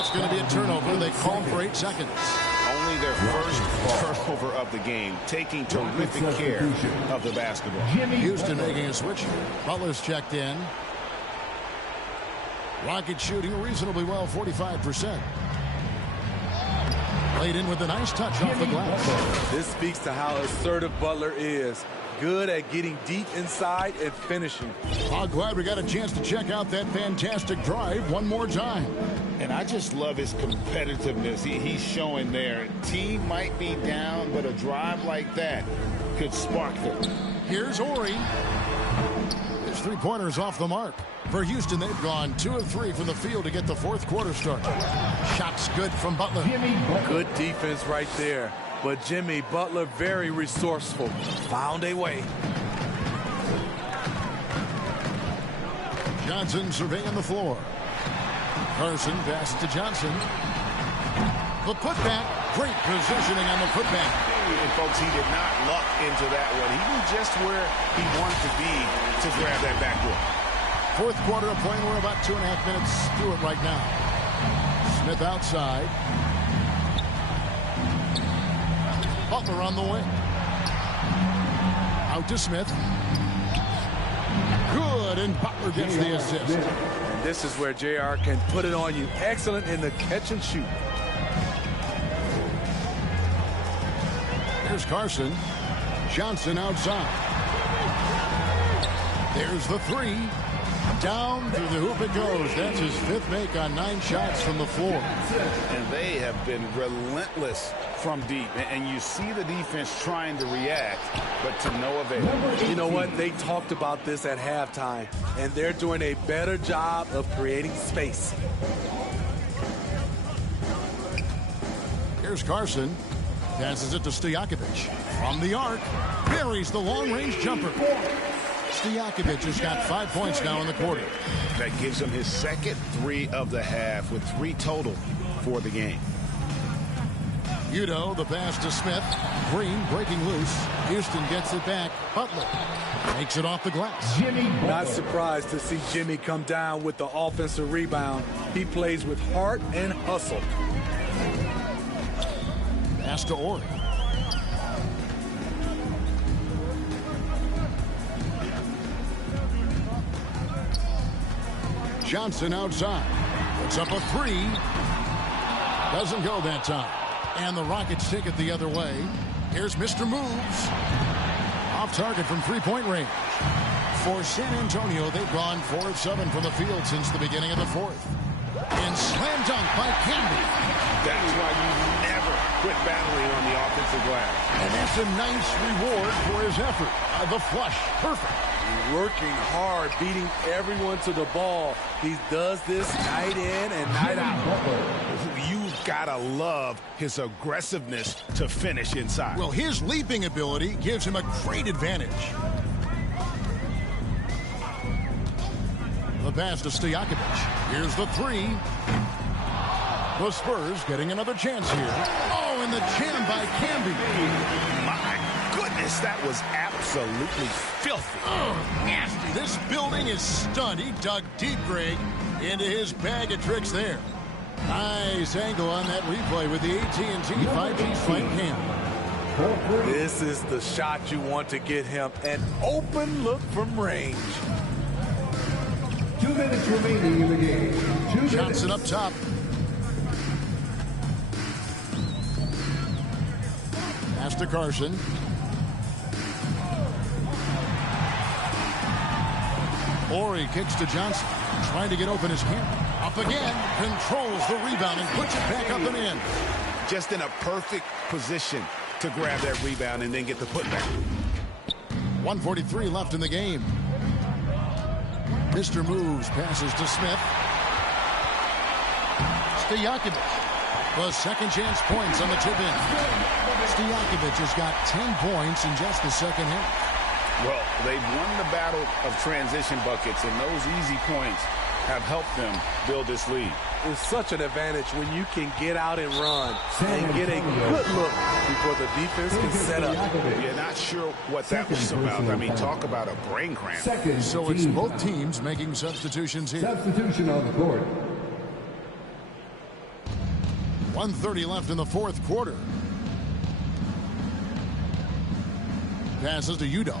That's going to be a turnover. They called for 8 seconds. Only their first turnover of the game, taking terrific care of the basketball. Houston making a switch. Butler's checked in. Rockets shooting reasonably well, 45%. Played in with a nice touch off the glass. This speaks to how assertive Butler is. Good at getting deep inside and finishing. I'm glad we got a chance to check out that fantastic drive one more time. And I just love his competitiveness he's showing there. Team might be down, but a drive like that could spark them. Here's Ori. His three-pointers off the mark. For Houston, they've gone 2 of 3 from the field to get the fourth quarter started. Shots good from Butler. Good defense right there. But Jimmy Butler, very resourceful. Found a way. Johnson surveying the floor. Carson passes to Johnson. The putback. Great positioning on the putback. And folks, he did not luck into that one. He knew just where he wanted to be to grab that backboard. Fourth quarter of play. We're about 2.5 minutes through it right now. Smith outside. Butler on the wing. Out to Smith. Good, and Butler gets the assist. And this is where JR can put it on you. Excellent in the catch and shoot. There's Carson. Johnson outside. There's the three. Down through the hoop it goes. That's his 5th make on 9 shots from the floor. And they have been relentless from deep. And you see the defense trying to react, but to no avail. You know what? They talked about this at halftime, and they're doing a better job of creating space. Here's Carson. Passes it to Stojakovic. From the arc. Buries the long-range jumper. Stojakovic has got 5 points now in the quarter. That gives him his second 3 of the half with 3 total for the game. Udo, the pass to Smith. Green breaking loose. Houston gets it back. Butler takes it off the glass. Not surprised to see Jimmy come down with the offensive rebound. He plays with heart and hustle. Pass to Ori. Johnson outside. Puts up a 3. Doesn't go that time. And the Rockets take it the other way. Here's Mr. Moves. Off target from 3-point range. For San Antonio, they've gone 4 of 7 from the field since the beginning of the 4th. And slam dunk by Canby. That's why you never quit battling on the offensive glass. And that's a nice reward for his effort. The flush. Perfect. Working hard, beating everyone to the ball. He does this night in and night out. You've got to love his aggressiveness to finish inside. Well, his leaping ability gives him a great advantage. The pass to Stojakovic. Here's the 3. The Spurs getting another chance here. Oh, and the jam by Canby. My goodness, that was absolutely filthy. Oh, nasty. This building is stunned. He dug deep, Greg, into his bag of tricks there. Nice angle on that replay with the AT&T 5G Fight Cam. This is the shot you want to get him. An open look from range. 2 minutes remaining in the game. Johnson up top. Pass to Carson. Ori kicks to Johnson. Trying to get open his camera. Up again. Controls the rebound and puts it back up and in. Just in a perfect position to grab that rebound and then get the putback. 1:43 left in the game. Mr. Moves passes to Smith. Stojakovic. The second chance points on the tip in. Stojakovic has got 10 points in just the second half. Well, they've won the battle of transition buckets, and those easy points have helped them build this lead. It's such an advantage when you can get out and run and get a good look before the defense can set up. You're not sure what that was about. I mean, talk about a brain cramp. So it's both teams making substitutions here. Substitution on the court. 1:30 left in the fourth quarter. Passes to Udo.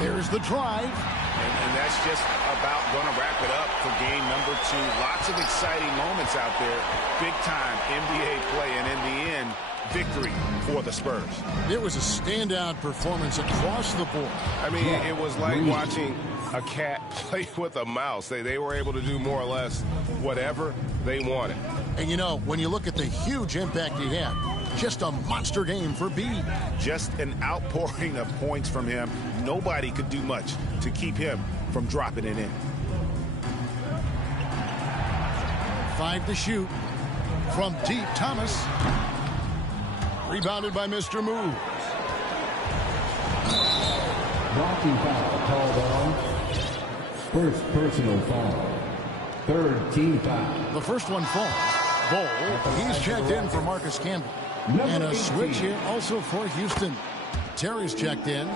There's the drive. And that's just about going to wrap it up for game number 2. Lots of exciting moments out there. Big-time NBA play, and in the end, victory for the Spurs. It was a standout performance across the board. I mean, it was like watching a cat play with a mouse. They were able to do more or less whatever they wanted. And, you know, when you look at the huge impact he had, just a monster game for B. Just an outpouring of points from him. Nobody could do much to keep him from dropping it in. 5 to shoot. From deep, Thomas. Rebounded by Mr. Moves. Blocking foul called on. First personal foul. Third team foul. The first one falls. Ball. He's checked in for Marcus Campbell. And a switch here also for Houston. Terry's checked in.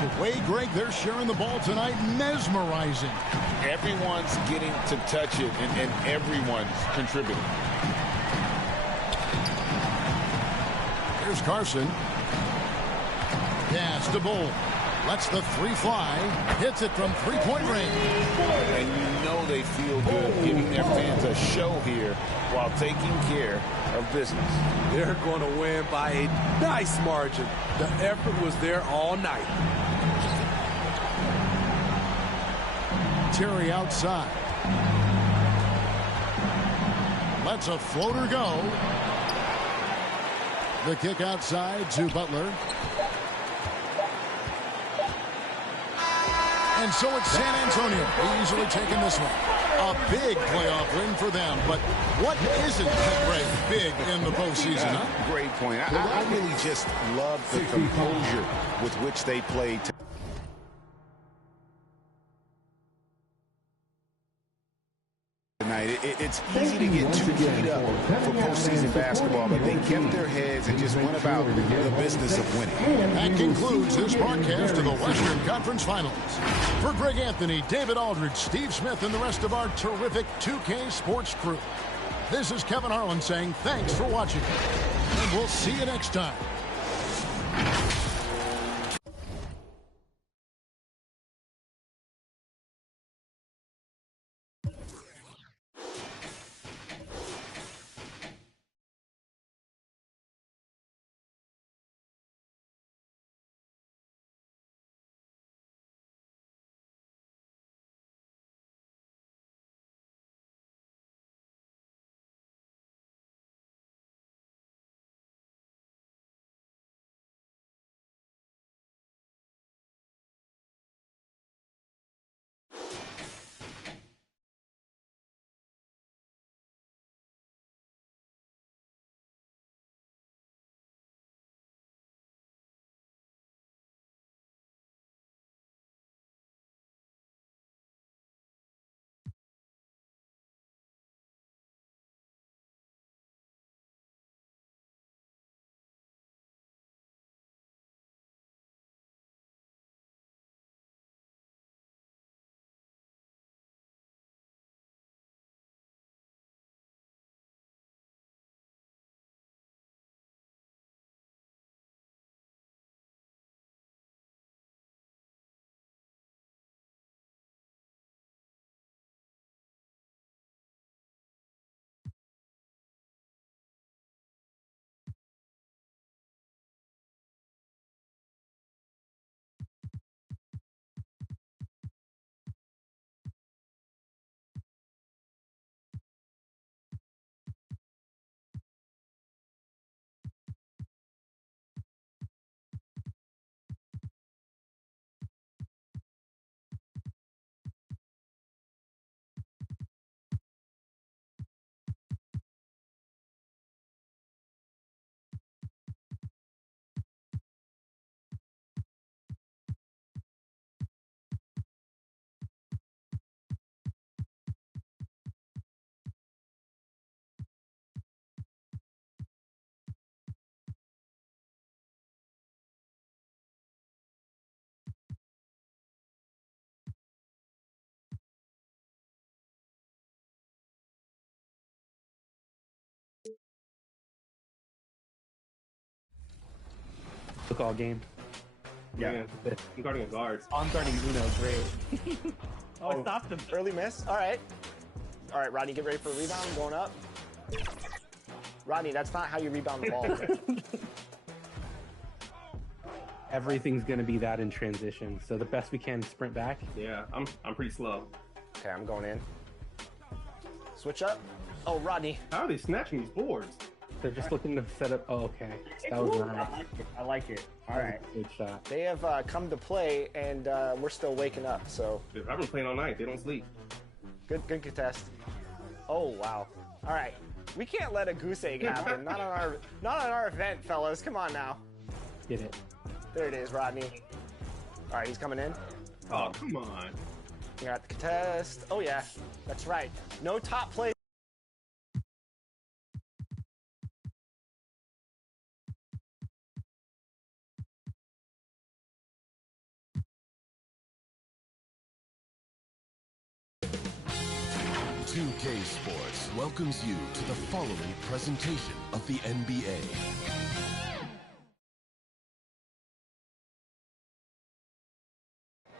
The way, Greg, they're sharing the ball tonight, mesmerizing. Everyone's getting to touch it, and everyone's contributing. Here's Carson. Pass to Bull. Lets the 3 fly. Hits it from 3-point range. And you know they feel good giving their fans a show here while taking care of business. They're going to win by a nice margin. The effort was there all night. Terry outside. Lets a floater go. The kick outside to Butler. And so it's San Antonio easily taking this one. A big playoff win for them. But what isn't big in the postseason, huh? Great point. I really just love the composure with which they played tonight. It's easy to get too keyed up for postseason basketball, but they kept their heads and just went about the business of winning. That concludes this broadcast of the Western Conference Finals. For Greg Anthony, David Aldridge, Steve Smith, and the rest of our terrific 2K Sports crew, this is Kevin Harlan saying thanks for watching, and we'll see you next time. Took all game. Yeah. I'm guarding a guard. I'm guarding Uno. Great. Oh, I stopped him. Early miss. All right. All right, Rodney, get ready for a rebound. I'm going up. Rodney, that's not how you rebound the ball. Okay? Everything's going to be that in transition. So the best we can, sprint back. Yeah, I'm pretty slow. Okay, I'm going in. Switch up. Oh, Rodney. How are they snatching these boards? They're just looking to set up. Oh, okay. That was nice. I like it. All right. Good shot. They have come to play, and we're still waking up. So I've been playing all night. They don't sleep. Good contest. Oh wow. All right. We can't let a goose egg happen. Not on our event, fellas. Come on now. Get it. There it is, Rodney. All right, he's coming in. Oh, come on. You got the contest. Oh yeah, that's right. No top play. .2K Sports welcomes you to the following presentation of the NBA.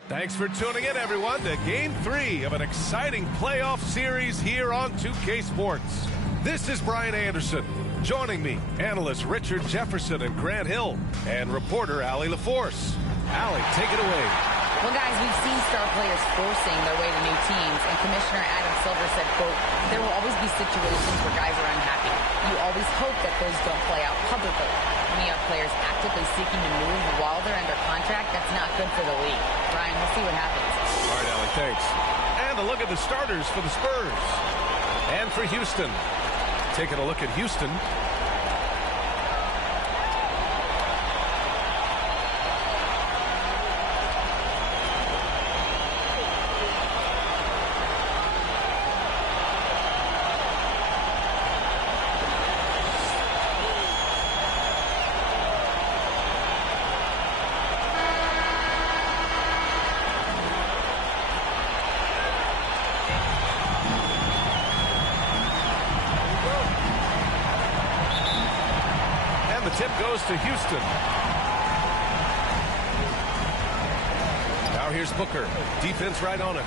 Thanks for tuning in, everyone, to Game 3 of an exciting playoff series here on 2K Sports. This is Brian Anderson. Joining me, analysts Richard Jefferson and Grant Hill, and reporter Allie LaForce. Allie, take it away. Well, guys, we've seen star players forcing their way to new teams, and Commissioner Adam Silver said, quote, there will always be situations where guys are unhappy. You always hope that those don't play out publicly. When you have players actively seeking to move while they're under contract, that's not good for the league. Brian, we'll see what happens. All right, Allie, thanks. And a look at the starters for the Spurs. And for Houston. Taking a look at Houston. Tip goes to Houston. Now here's Booker. Defense right on it.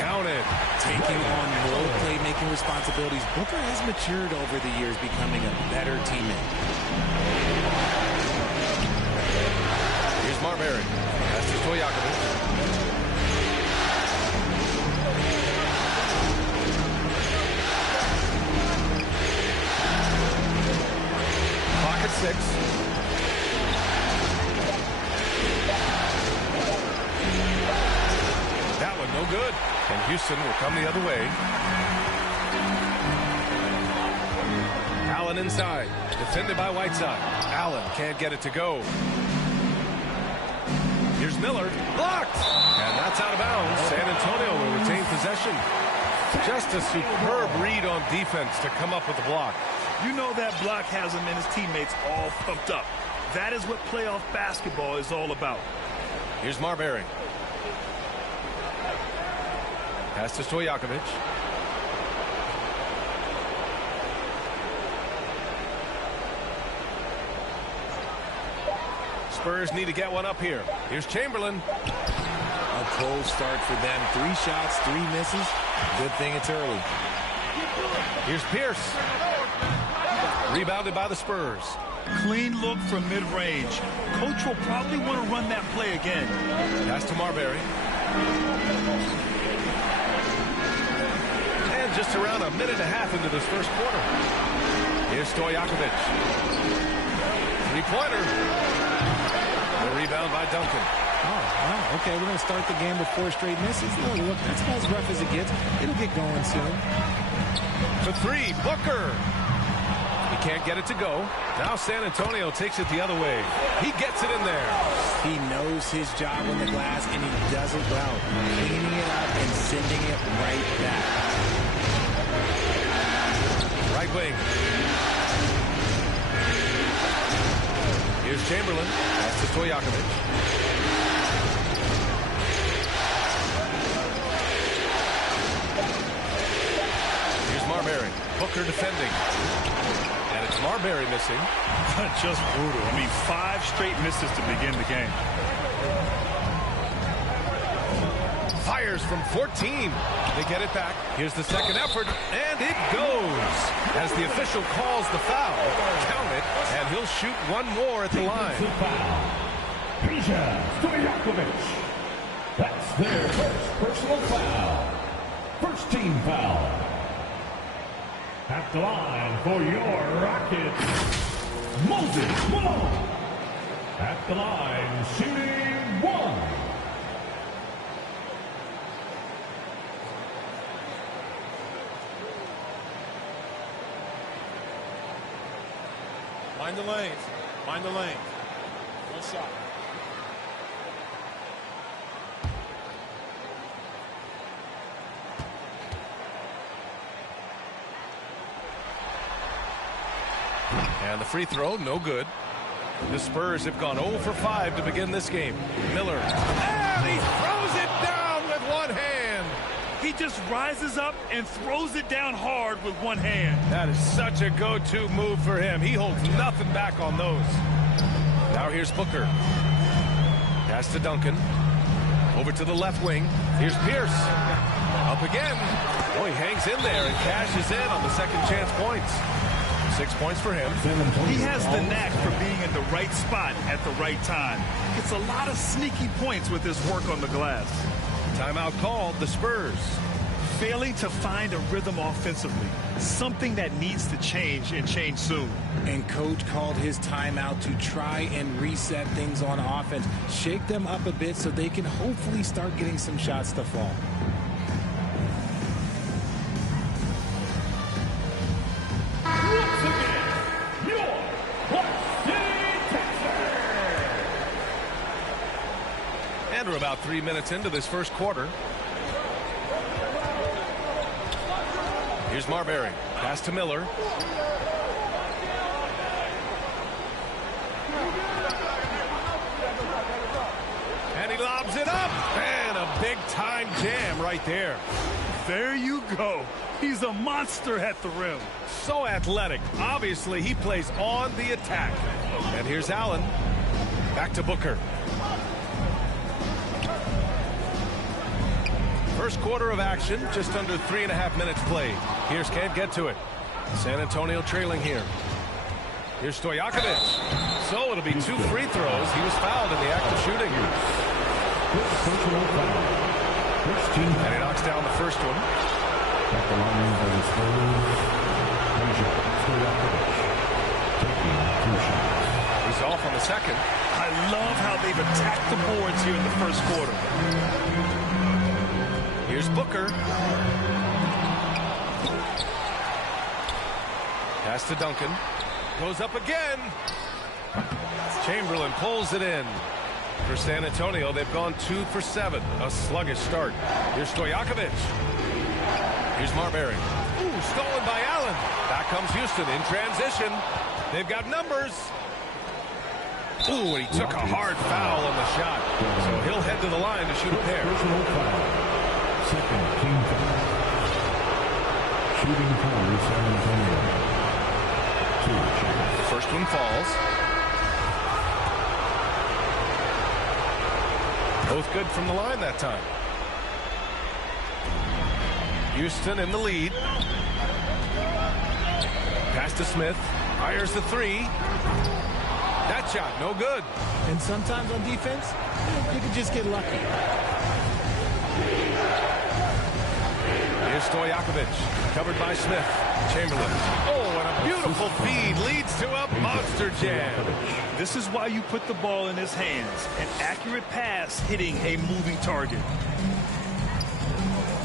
Counted. Taking on more playmaking responsibilities. Booker has matured over the years, becoming a better teammate. Here's Marbury. Pass to Stojakovic. At 6. That one no good. And Houston will come the other way. Allen inside. Defended by Whiteside. Allen can't get it to go. Here's Miller. Blocked. And that's out of bounds. San Antonio will retain possession. Just a superb read on defense to come up with the block. You know that block has him and his teammates all pumped up. That is what playoff basketball is all about. Here's Marbury. Pass to Stojakovic. Spurs need to get one up here. Here's Chamberlain. A cold start for them. 3 shots, 3 misses. Good thing it's early. Here's Pierce. Rebounded by the Spurs. Clean look from mid-range. Coach will probably want to run that play again. Pass to Marbury. And just around a minute and a half into this first quarter. Here's Stojakovic. 3-pointer. The rebound by Duncan. Oh, wow. Okay, we're going to start the game with 4 straight misses. Look, that's about as rough as it gets. It'll get going soon. For 3, Booker. He can't get it to go. Now San Antonio takes it the other way. He gets it in there. He knows his job on the glass, and he does it well. Cleaning it up and sending it right back. Right wing. Here's Chamberlain. Pass to Stojakovic. Here's Marbury. Booker defending. And it's Marbury missing. Just brutal. I mean, 5 straight misses to begin the game. Fires from 14. They get it back. Here's the second effort, and it goes. As the official calls the foul, count it, and he'll shoot one more at the line. Peja Wilt. That's their first personal foul. First team foul. At the line for your Rockets, Moses Malone. At the line, shooting 1. Mind the lanes. Mind the lanes. One shot. And the free throw, no good. The Spurs have gone 0 for 5 to begin this game. Miller, and he throws it down with one hand. He just rises up and throws it down hard with one hand. That is such a go-to move for him. He holds nothing back on those. Now here's Booker. Pass to Duncan. Over to the left wing. Here's Pierce. Up again. Oh, he hangs in there and cashes in on the second chance points. 6 points for him. He has the knack for being in the right spot at the right time. Gets a lot of sneaky points with his work on the glass. Timeout called, the Spurs. Failing to find a rhythm offensively. Something that needs to change and change soon. And coach called his timeout to try and reset things on offense. Shake them up a bit so they can hopefully start getting some shots to fall. We're about 3 minutes into this first quarter. Here's Marbury. Pass to Miller. And he lobs it up. And a big-time jam right there. There you go. He's a monster at the rim. So athletic. Obviously, he plays on the attack. And here's Allen. Back to Booker. First quarter of action, just under 3.5 minutes played. Pierce can't get to it. San Antonio trailing here. Here's Stojakovic. So it'll be 2 free throws. He was fouled in the act of shooting. And he knocks down the first one. He's off on the second. I love how they've attacked the boards here in the first quarter. Here's Booker. Pass to Duncan. Goes up again. Chamberlain pulls it in. For San Antonio, they've gone 2 for 7. A sluggish start. Here's Stojakovic. Here's Marbury. Ooh, stolen by Allen. Back comes Houston in transition. They've got numbers. Ooh, and he took a hard foul on the shot. So he'll head to the line to shoot a pair. Second team foul. Shooting foul, San Antonio. 2 shots. First one falls. Both good from the line that time. Houston in the lead. Pass to Smith. Fires the 3. That shot, no good. And sometimes on defense, you can just get lucky. Here's Stojakovic, covered by Smith. Chamberlain. Oh, and a beautiful feed leads to a monster jam. This is why you put the ball in his hands. An accurate pass hitting a moving target.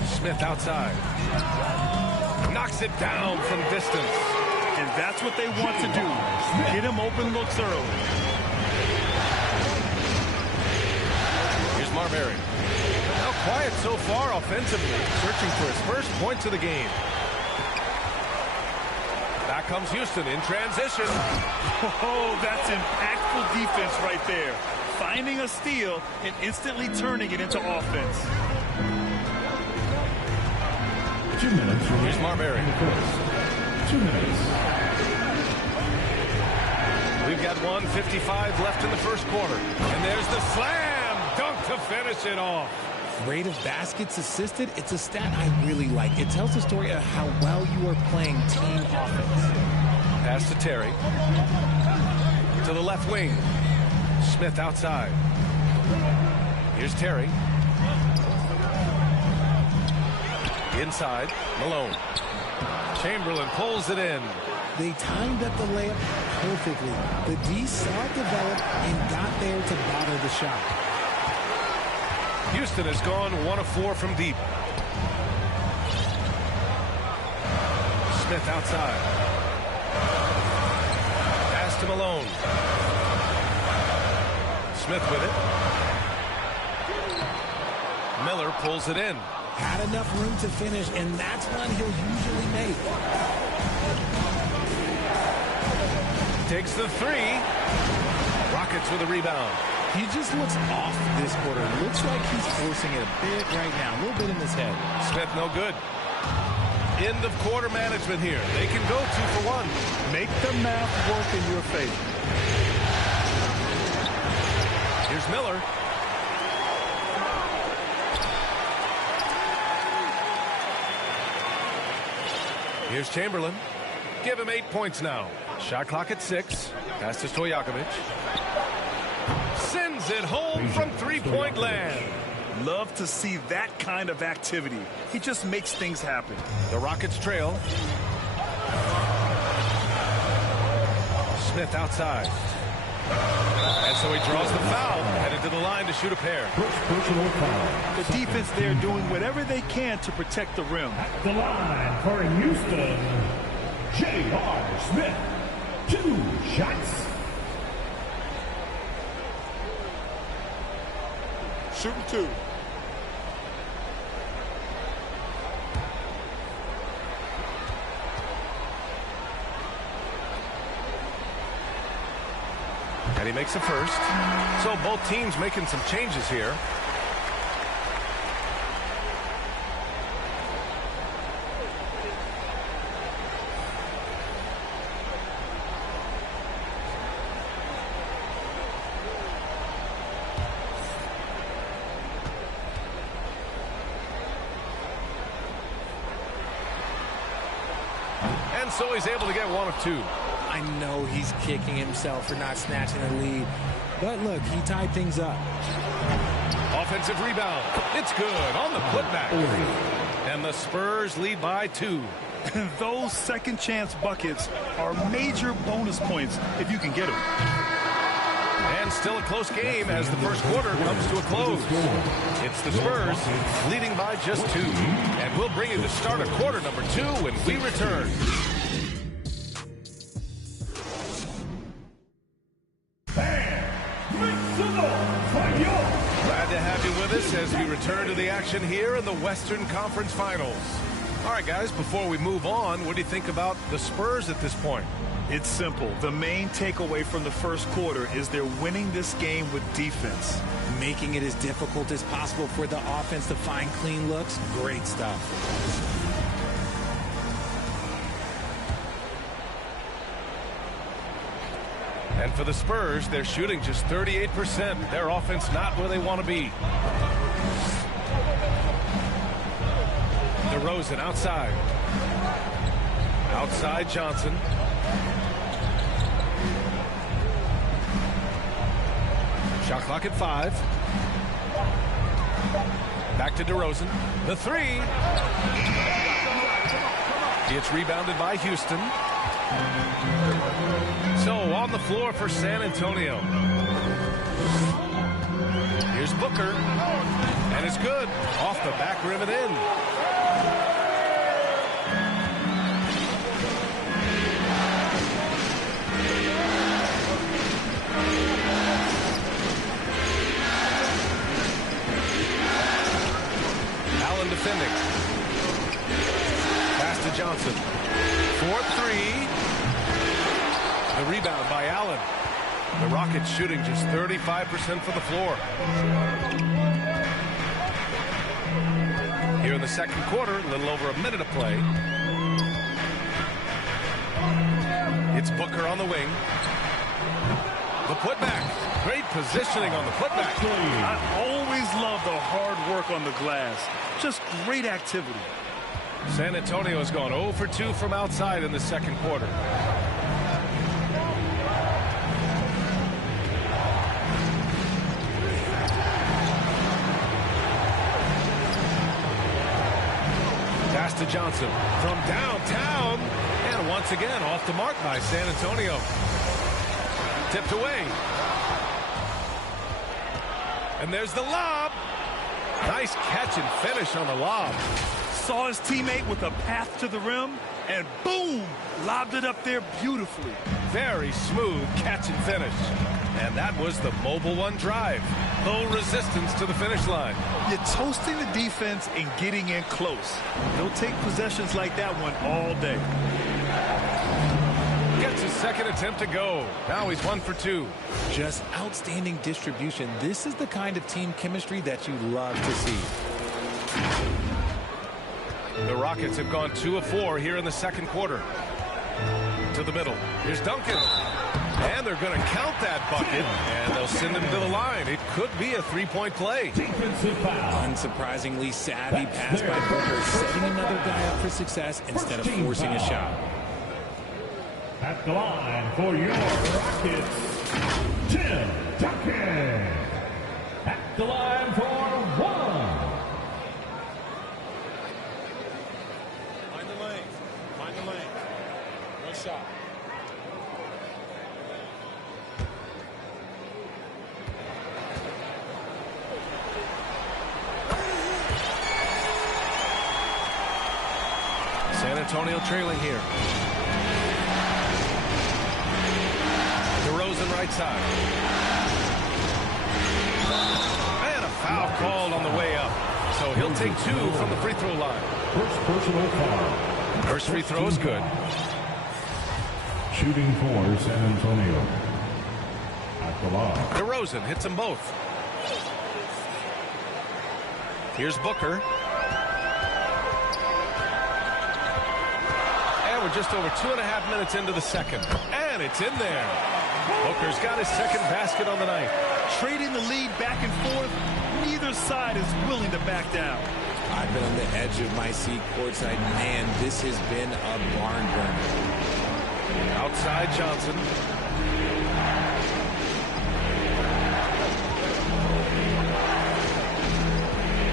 Smith outside. Knocks it down from distance. And that's what they want to do. Get him open looks early. Here's Marbury. Now quiet so far offensively, searching for his first points of the game. Back comes Houston in transition. Oh, that's impactful defense right there. Finding a steal and instantly turning it into offense. 2 minutes. Here's Marbury. 2 minutes. We've got 1:55 left in the first quarter. And there's the slam dunk to finish it off. Rate of baskets assisted, it's a stat I really like. It tells the story of how well you are playing team offense. Pass to Terry. To the left wing. Smith outside. Here's Terry. Inside, Malone. Chamberlain pulls it in. They timed up the layup perfectly. The D saw it develop and got there to bother the shot. Houston has gone 1 of 4 from deep. Smith outside. Pass to Malone. Smith with it. Miller pulls it in. Had enough room to finish, and that's one he'll usually make. Takes the three. Rockets with a rebound. He just looks off this quarter. Looks like he's forcing it a bit right now. A little bit in his head. Smith no good. End of quarter management here. They can go 2 for 1. Make the math work in your favor. Here's Miller. Here's Chamberlain. Give him 8 points now. Shot clock at 6. Pass to Stojakovic. Sends it home from three-point land. Love to see that kind of activity. He just makes things happen. The Rockets trail. Smith outside. And so he draws the foul. Headed to the line to shoot a pair. The defense there doing whatever they can to protect the rim. At the line for Houston, J.R. Smith. 2 shots. Shooting 2. And he makes a first. So both teams making some changes here. And so he's able to get 1 of 2. I know he's kicking himself for not snatching the lead. But look, he tied things up. Offensive rebound. It's good on the putback. And the Spurs lead by 2. Those second chance buckets are major bonus points if you can get them. And still a close game as the first quarter comes to a close. It's the Spurs leading by just 2. And we'll bring you the start of quarter number 2 when we return. Glad to have you with us as we return to the action here in the Western Conference Finals. All right, guys, before we move on, what do you think about the Spurs at this point? It's simple. The main takeaway from the first quarter is they're winning this game with defense. Making it as difficult as possible for the offense to find clean looks. Great stuff. And for the Spurs, they're shooting just 38%. Their offense not where they want to be. DeRozan outside. Outside Johnson. Shot clock at 5. Back to DeRozan. The 3. It's rebounded by Houston. So on the floor for San Antonio. Here's Booker. And it's good. Off the back rim and in. Allen defending. Pass to Johnson. 4-3. The rebound by Allen. The Rockets shooting just 35% from the floor. Here in the second quarter, a little over a minute of play. It's Booker on the wing. The putback. Great positioning on the putback. I always love the hard work on the glass. Just great activity. San Antonio has gone 0 for 2 from outside in the second quarter. Pass to Johnson from downtown. And once again off the mark by San Antonio. Tipped away. And there's the lob. Nice catch and finish on the lob. Saw his teammate with a path to the rim, and boom, lobbed it up there beautifully. Very smooth catch and finish. And that was the Mobile One drive. Low resistance to the finish line. You're toasting the defense and getting in close. They'll take possessions like that one all day. Gets his second attempt to go. Now he's 1 for 2. Just outstanding distribution. This is the kind of team chemistry that you love to see. The Rockets have gone 2 of 4 here in the second quarter. To the middle. Here's Duncan. And they're going to count that bucket, and they'll send him to the line. It could be a three-point play. Unsurprisingly savvy pass by Booker, setting another guy up for success instead of forcing a shot. At the line for your Rockets, Tim Duncan. At the line for one. Find the lane. Find the lane. No shot. San Antonio trailing here. DeRozan right side. And a foul called on the way up. So he'll take 2 from the free throw line. First personal foul. First free throw is good. Shooting for San Antonio. At the line. DeRozan hits them both. Here's Booker. And we're just over 2.5 minutes into the second. And it's in there. Booker's got his second basket on the night. Trading the lead back and forth, neither side is willing to back down. I've been on the edge of my seat courtside. Man, this has been a barn burner. Outside Johnson.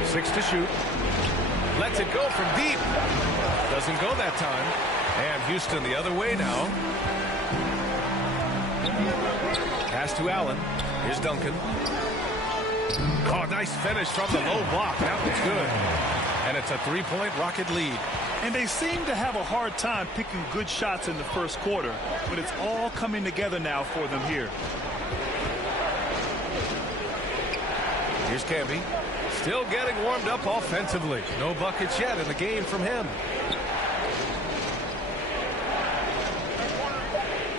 Six to shoot. Lets it go from deep. Doesn't go that time. And Houston the other way now. Pass to Allen. Here's Duncan. Oh, nice finish from the low block. That was good. And it's a three-point Rocket lead. And they seem to have a hard time picking good shots in the first quarter, but it's all coming together now for them here. Here's Camby. Still getting warmed up offensively. No buckets yet in the game from him.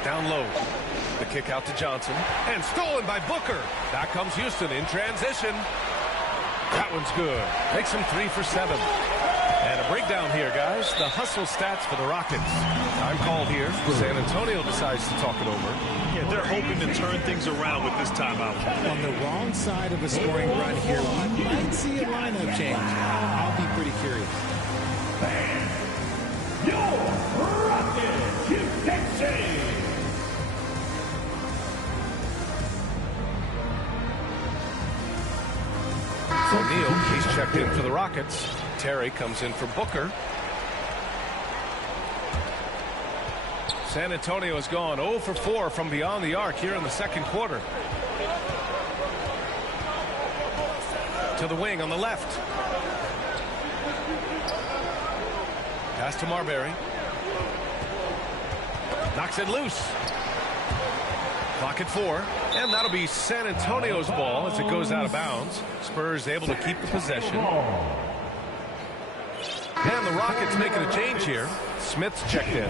Down low. The kick out to Johnson. And stolen by Booker. Back comes Houston in transition. That one's good. Makes him 3 for 7. And a breakdown here, guys. The hustle stats for the Rockets. Time called here. San Antonio decides to talk it over. Yeah, they're hoping to turn things around with this timeout. On the wrong side of a scoring run here, we might see a lineup change. I'll be pretty curious. Your Rockets, USA. O'Neal, he's checked in for the Rockets. Terry comes in for Booker. San Antonio has gone 0 for 4 from beyond the arc here in the second quarter. To the wing on the left. Pass to Marbury. Knocks it loose. Clock at 4. And that'll be San Antonio's ball as it goes out of bounds. Spurs able to keep the possession. And the Rockets making a change here. Smith's checked in.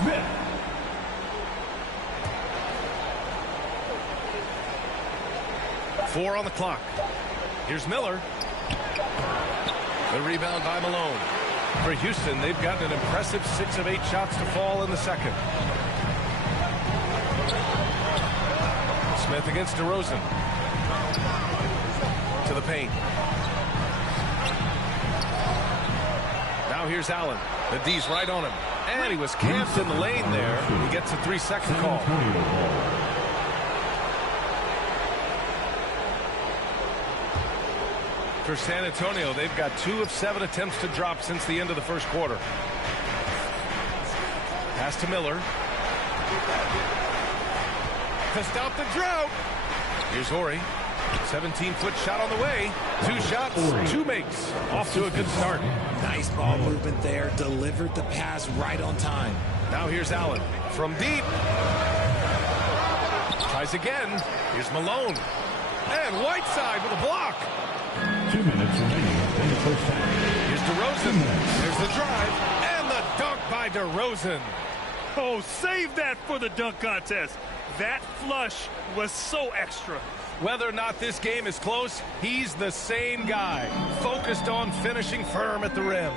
Smith. Four on the clock. Here's Miller. The rebound by Malone. For Houston, they've gotten an impressive 6 of 8 shots to fall in the second. Smith against DeRozan. To the paint. Now here's Allen. The D's right on him. And he was camped in the lane there. He gets a 3-second call. For San Antonio, they've got 2 of 7 attempts to drop since the end of the first quarter. Pass to Miller. To stop the drought. Here's Horry. 17-foot shot on the way. 2 shots, 2 makes. Off to a good start. Nice ball movement there. Delivered the pass right on time. Now here's Allen from deep. Tries again. Here's Malone. And Whiteside with a block. 2 minutes remaining in the first half. Here's DeRozan. There's the drive. And the dunk by DeRozan. Oh, save that for the dunk contest. That flush was so extra. Whether or not this game is close, he's the same guy, focused on finishing firm at the rim.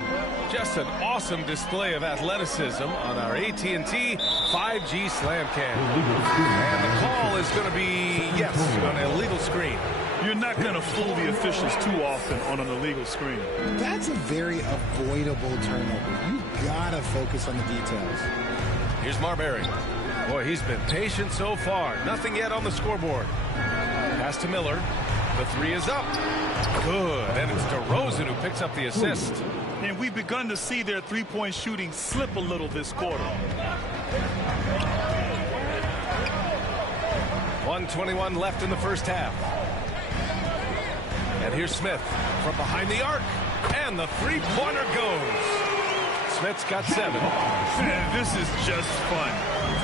Just an awesome display of athleticism on our AT&T 5G Slam Cam. And the call is going to be, yes, an illegal screen. You're not going to fool the officials too often on an illegal screen. That's a very avoidable turnover. You gotta focus on the details. Here's Marbury. Boy, he's been patient so far. Nothing yet on the scoreboard. Pass to Miller. The 3 is up. Good. And it's DeRozan who picks up the assist. And we've begun to see their three-point shooting slip a little this quarter. 1:21 left in the first half. And here's Smith from behind the arc. And the three-pointer goes. Smith's got 7. Man, this is just fun.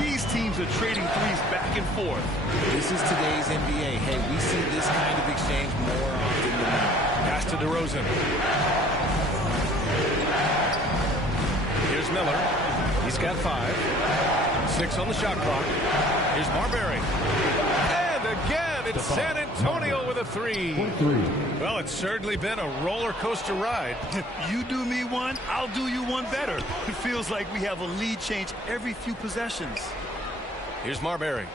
These teams are trading threes back and forth. This is today's NBA. Hey, we see this kind of exchange more often than not. Pass to DeRozan. Here's Miller. He's got 5. 6 on the shot clock. Here's Marbury. And again, it's San Antonio with a 3. Well, it's certainly been a roller coaster ride. You do me one, I'll do you one better. It feels like we have a lead change every few possessions. Here's Marbury.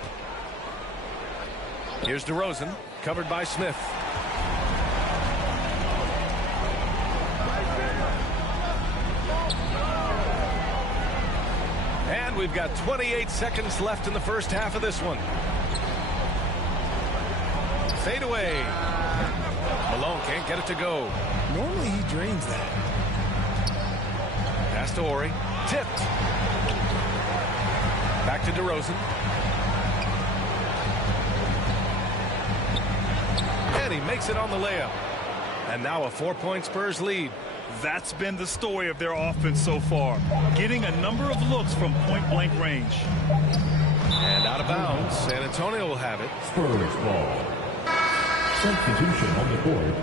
Here's DeRozan, covered by Smith. And we've got 28 seconds left in the first half of this one. Fade away. Malone can't get it to go. Normally he drains that. Pass to Horry. Tipped. Back to DeRozan. And he makes it on the layup. And now a 4-point Spurs lead. That's been the story of their offense so far. Getting a number of looks from point-blank range. And out of bounds. San Antonio will have it. Spurs ball. Substitution on the court.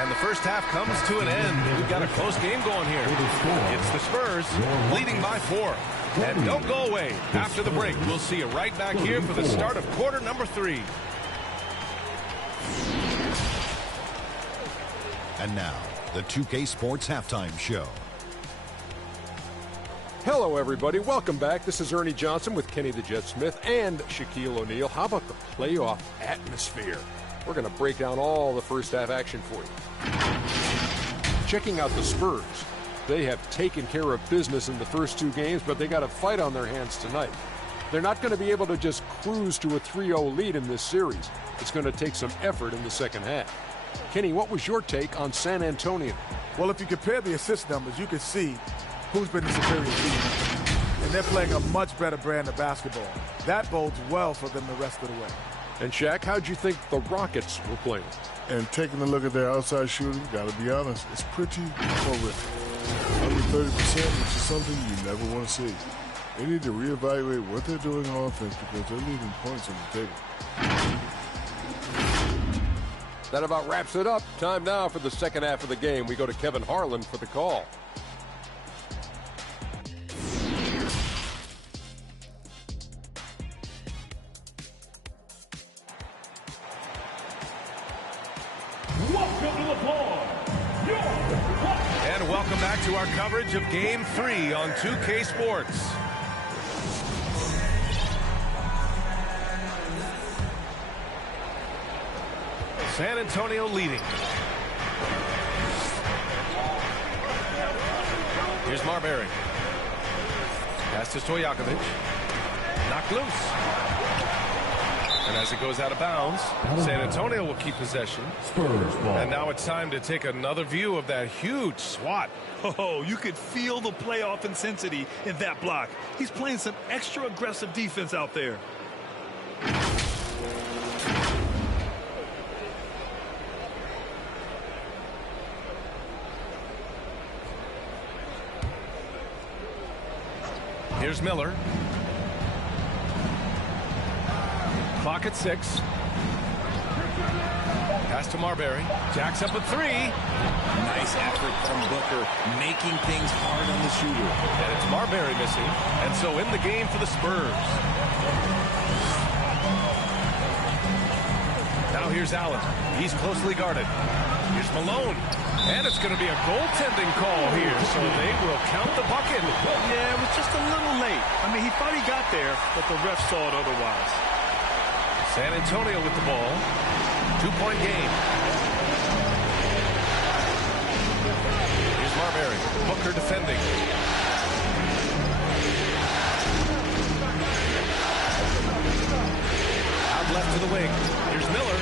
And the first half comes to an end. We've got a close game going here. It's the Spurs leading by 4. And don't go away. After the break, we'll see you right back here for the start of quarter number 3. And now, the 2K Sports Halftime Show. Hello, everybody. Welcome back. This is Ernie Johnson with Kenny the Jet Smith and Shaquille O'Neal. How about the playoff atmosphere? We're going to break down all the first half action for you. Checking out the Spurs. They have taken care of business in the first 2 games, but they got a fight on their hands tonight. They're not going to be able to just cruise to a 3-0 lead in this series. It's going to take some effort in the second half. Kenny, what was your take on San Antonio? Well, if you compare the assist numbers, you can see who's been the superior team. And they're playing a much better brand of basketball. That bodes well for them the rest of the way. And Shaq, how'd you think the Rockets were playing? And taking a look at their outside shooting, got to be honest, it's pretty horrific. Under 30%, which is something you never want to see. They need to reevaluate what they're doing on offense because they're leaving points on the table. That about wraps it up. Time now for the second half of the game. We go to Kevin Harlan for the call. welcome back to our coverage of Game 3 on 2K Sports. San Antonio leading. Here's Marbury. Pass to Stojakovic. Knocked loose. And as it goes out of bounds, San Antonio will keep possession. Spurs ball. And now it's time to take another view of that huge swat. Oh, you could feel the playoff intensity in that block. He's playing some extra aggressive defense out there. Here's Miller. Clock at 6. Pass to Marbury. Jacks up a 3. Nice effort from Booker, making things hard on the shooter. And it's Marbury missing. And so in the game for the Spurs. Now here's Allen. He's closely guarded. Here's Malone. And it's going to be a goaltending call here, so they will count the bucket. Yeah, it was just a little late. I mean, he thought he got there, but the ref saw it otherwise. San Antonio with the ball. 2-point game. Here's Marbury. Booker defending. Out left to the wing. Here's Miller.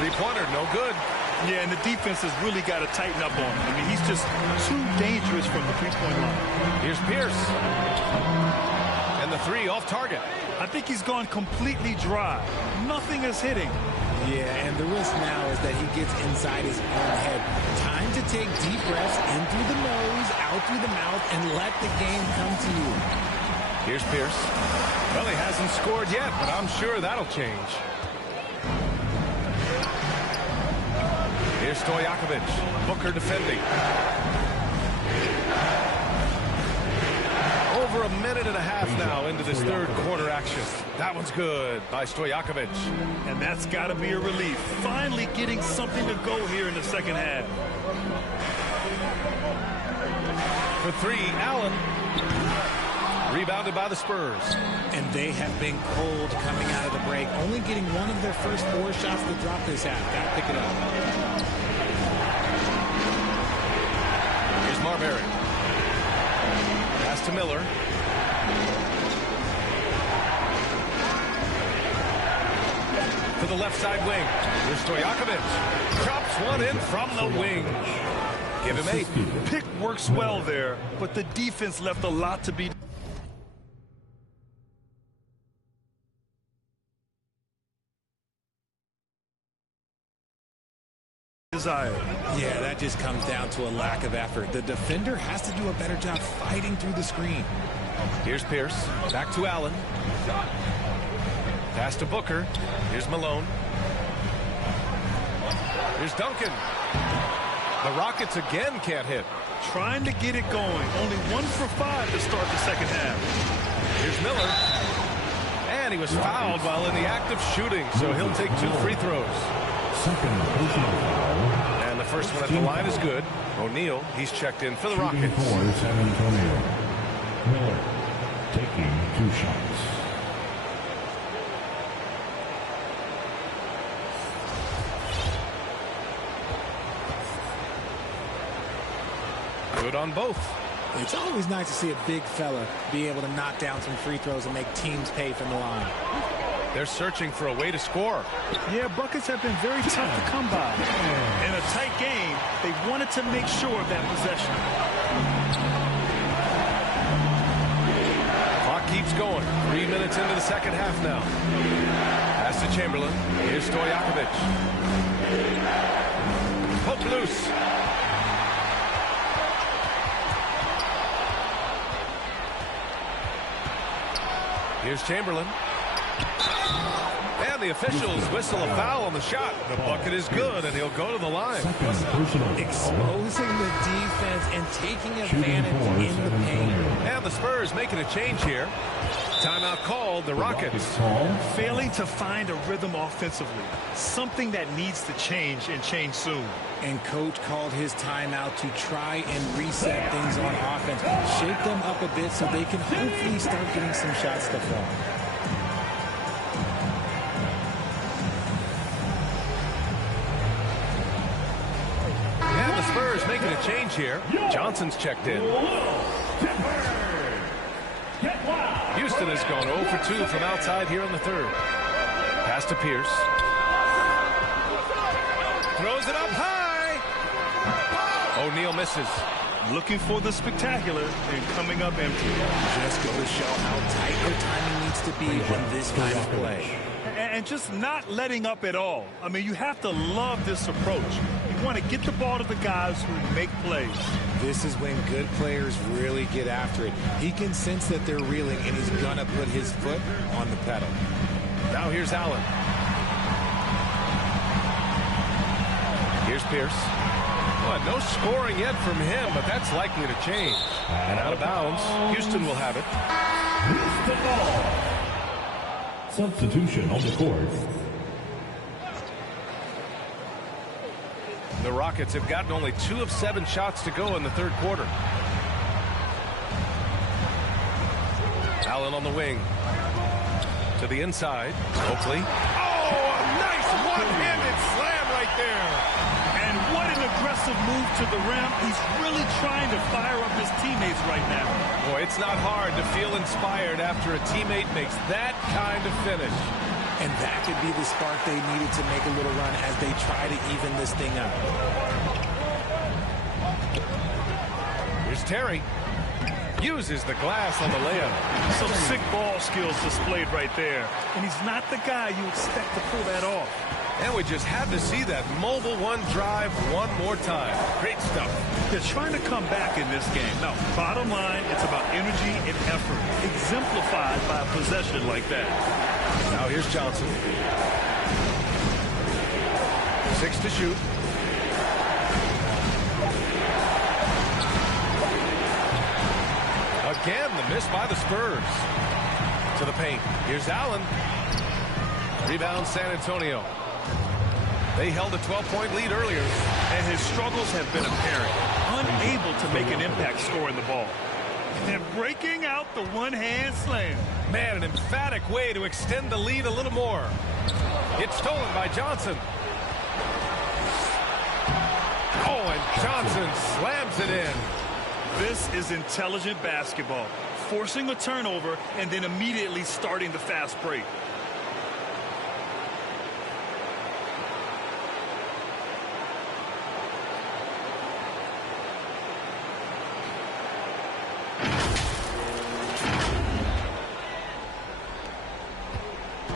Three-pointer, no good. Yeah, and the defense has really got to tighten up on him. I mean, he's just too dangerous from the three-point line. Here's Pierce. And the 3 off target. I think he's gone completely dry. Nothing is hitting. Yeah, and the risk now is that he gets inside his own head. Time to take deep breaths in through the nose, out through the mouth, and let the game come to you. Here's Pierce. Well, he hasn't scored yet, but I'm sure that'll change. Here's Stojakovic. Booker defending. Over a minute and a half now into this third quarter action. That one's good by Stojakovic. And that's got to be a relief. Finally getting something to go here in the second half. For 3, Allen. Rebounded by the Spurs. And they have been cold coming out of the break. Only getting one of their first 4 shots to drop this half. Got to pick it up. Here's Marbury. Pass to Miller. To the left side wing. Here's Stojakovic. Drops one in from the wing. Give him 8. Pick works well there, but the defense left a lot to be desired. Yeah, that just comes down to a lack of effort. The defender has to do a better job fighting through the screen. Here's Pierce. Back to Allen. Pass to Booker. Here's Malone. Here's Duncan. The Rockets again can't hit. Trying to get it going. Only 1 for 5 to start the second half. Here's Miller. And he was fouled while in the act of shooting, so he'll take 2 free throws. Second personal foul. And the first one at the line is good. O'Neal, he's checked in for the Rockets. For San Antonio. Miller taking 2 shots. Good on both. It's always nice to see a big fella be able to knock down some free throws and make teams pay from the line. They're searching for a way to score. Yeah, buckets have been very tough to come by. In a tight game, they wanted to make sure of that possession. Clock keeps going. 3 minutes into the second half now. Pass to Chamberlain. Here's Stojakovic. Hook loose. Here's Chamberlain. And And the officials whistle a foul on the shot. The bucket is good, and he'll go to the line. Exposing the defense and taking advantage in the paint. And the Spurs making a change here. Timeout called, the Rockets. Failing to find a rhythm offensively. Something that needs to change and change soon. And coach called his timeout to try and reset things on offense. Shake them up a bit so they can hopefully start getting some shots to fall. And the Spurs making a change here. Johnson's checked in. Houston has gone 0 for 2 from outside here in the third. Pass to Pierce. Throws it up high. O'Neal misses. Looking for the spectacular and coming up empty. Just go to show how tight your timing needs to be on this kind of play. And just not letting up at all. I mean, you have to love this approach. You want to get the ball to the guys who make plays. This is when good players really get after it. He can sense that they're reeling, and he's going to put his foot on the pedal. Now here's Allen. Here's Pierce. Well, no scoring yet from him, but that's likely to change. And out of bounds, Houston will have it. Houston ball. Substitution on the court. The Rockets have gotten only 2 of 7 shots to go in the third quarter. Allen on the wing. To the inside. Oakley. Oh, a nice one-handed slam right there. And what an aggressive move to the rim. He's really trying to fire up his teammates right now. Boy, it's not hard to feel inspired after a teammate makes that kind of finish. And that could be the spark they needed to make a little run as they try to even this thing up. Here's Terry. Uses the glass on the layup. Some sick ball skills displayed right there. And he's not the guy you expect to pull that off. And we just had to see that mobile one drive one more time. Great stuff. They're trying to come back in this game. Now, bottom line, it's about energy and effort, exemplified by a possession like that. Now here's Johnson. 6 to shoot. Again, the miss by the Spurs. To the paint. Here's Allen. Rebound San Antonio. They held a 12-point lead earlier. And his struggles have been apparent. Unable to make an impact scoring the ball. And breaking out the one-hand slam. Man, an emphatic way to extend the lead a little more. It's stolen by Johnson. Oh, and Johnson slams it in. This is intelligent basketball. Forcing a turnover and then immediately starting the fast break.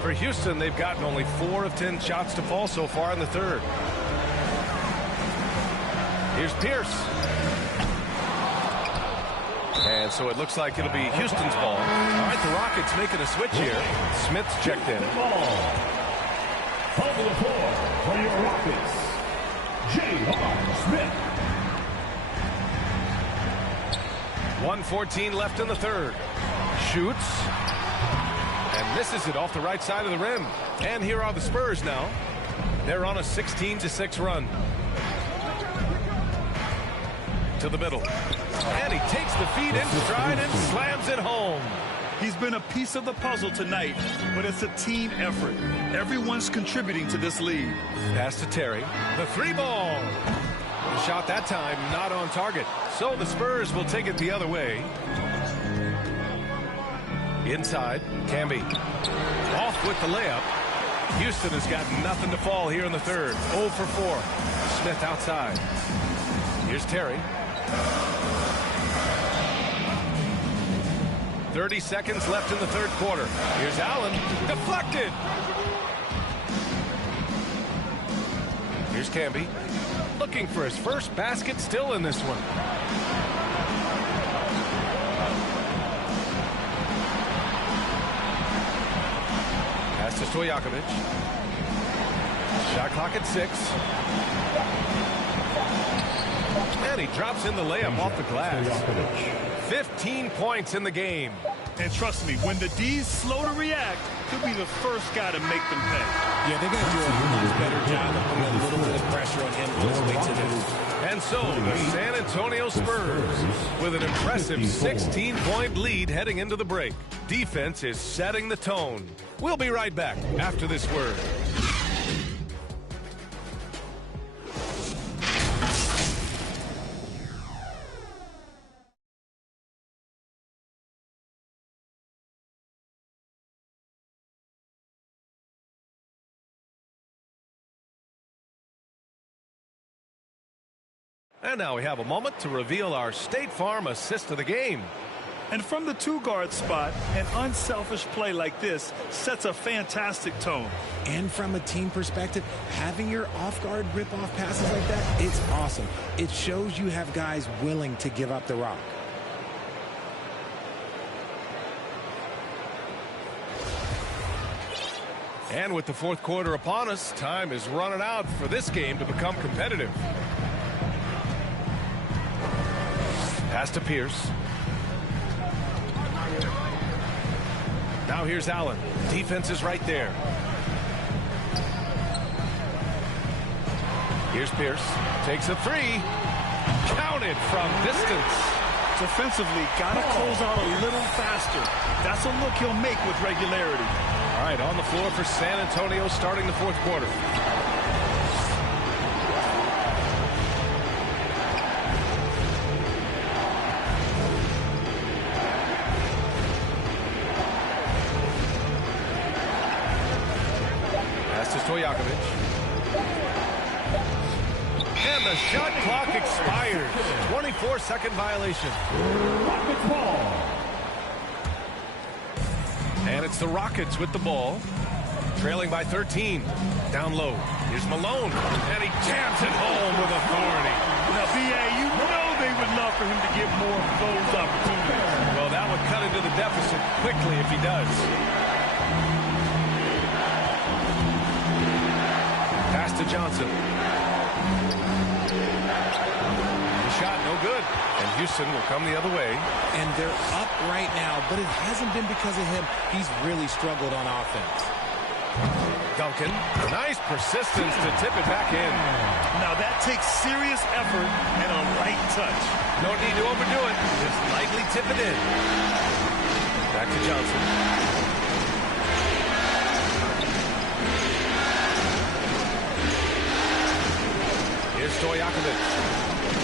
For Houston, they've gotten only 4 of 10 shots to fall so far in the third. Here's Pierce. And so it looks like it'll be Houston's ball. All right, the Rockets making a switch here. Smith's checked in. On the floor for your Rockets, J.R. Smith. 1:14 left in the third. Shoots. And misses it off the right side of the rim. And here are the Spurs now. They're on a 16-6 run. To the middle. And he takes the feed in stride and slams it home. He's been a piece of the puzzle tonight, but it's a team effort. Everyone's contributing to this lead. Pass to Terry. The 3-ball. The shot that time not on target. So the Spurs will take it the other way. Inside, Camby. Off with the layup. Houston has got nothing to fall here in the third. 0 for 4. Smith outside. Here's Terry. 30 seconds left in the third quarter. Here's Allen. Deflected. Here's Camby. Looking for his first basket, still in this one. Pass to Stojakovic. Shot clock at 6. And he drops in the layup off the glass. 15 points in the game. And trust me, when the D's slow to react, he'll be the first guy to make them pay. Yeah, they're going to do a much better job of putting a little bit of pressure on him on his way to this. And so the San Antonio Spurs with an impressive 16-point lead heading into the break. Defense is setting the tone. We'll be right back after this word. And now we have a moment to reveal our State Farm assist of the game. And from the two-guard spot, an unselfish play like this sets a fantastic tone. And from a team perspective, having your off-guard rip-off passes like that, it's awesome. It shows you have guys willing to give up the rock. And with the fourth quarter upon us, time is running out for this game to become competitive. Pass to Pierce. Now here's Allen. Defense is right there. Here's Pierce. Takes a 3. Counted from distance. Defensively, got to close out a little faster. That's a look he'll make with regularity. All right, on the floor for San Antonio starting the fourth quarter. Stojakovic. And the shot clock expires. 24-second violation. And it's the Rockets with the ball. Trailing by 13. Down low. Here's Malone. And he jams it home with authority. Now, B.A., you know they would love for him to get more of those opportunities. Well, that would cut into the deficit quickly if he does. Pass to Johnson. The shot, no good. And Houston will come the other way. And they're up right now, but it hasn't been because of him. He's really struggled on offense. Duncan, nice persistence to tip it back in. Now that takes serious effort and a right touch. No need to overdo it. Just lightly tip it in. Back to Johnson. Here's Stojakovic.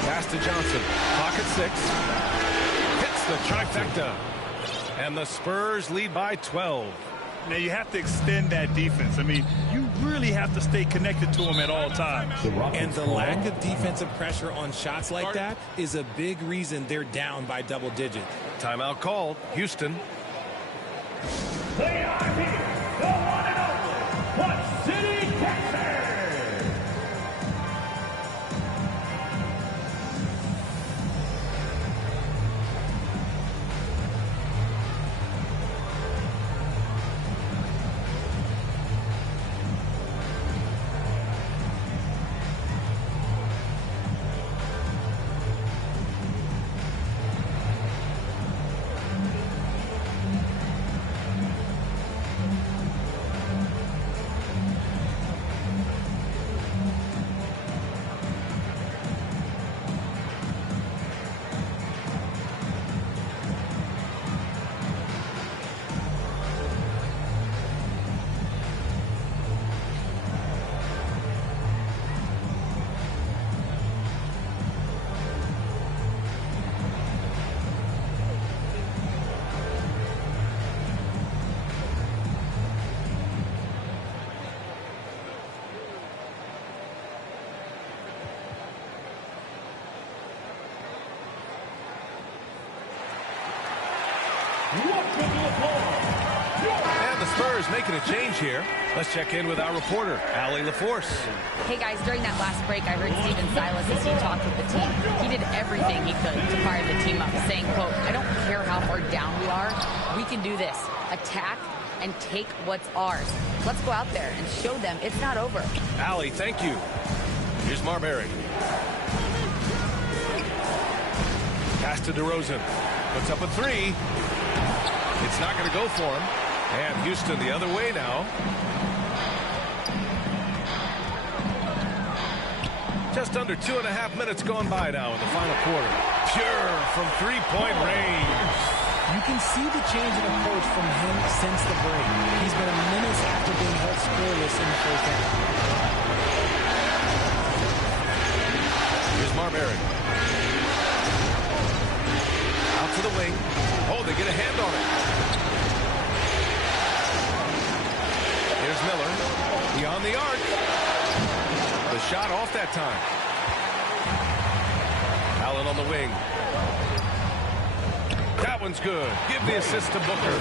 Pass to Johnson. Pocket 6. Hits the trifecta. And the Spurs lead by 12. Now you have to extend that defense. I mean, you really have to stay connected to them at all times. And the lack of defensive pressure on shots like that is a big reason they're down by double digit. Timeout called. Houston. They are here. The one and only What City, Texas. And the Spurs making a change here. Let's check in with our reporter, Allie LaForce. Hey guys, during that last break, I heard Steven Silas as he talked with the team. He did everything he could to fire the team up, saying, quote, I don't care how far down we are, we can do this. Attack, and take what's ours. Let's go out there and show them it's not over. Allie, thank you. Here's Marbury. Pass to DeRozan. Puts up a three. It's not going to go for him. And Houston the other way now. Just under 2.5 minutes going by now in the final quarter. Pure from three-point range. You can see the change in approach from him since the break. He's been a minute after being held scoreless in the first half. Here's Marbury. Out to the wing. Oh, they get a hand on it. Here's Miller. Beyond the arc. The shot off that time. Allen on the wing. That one's good. Give the assist to Booker.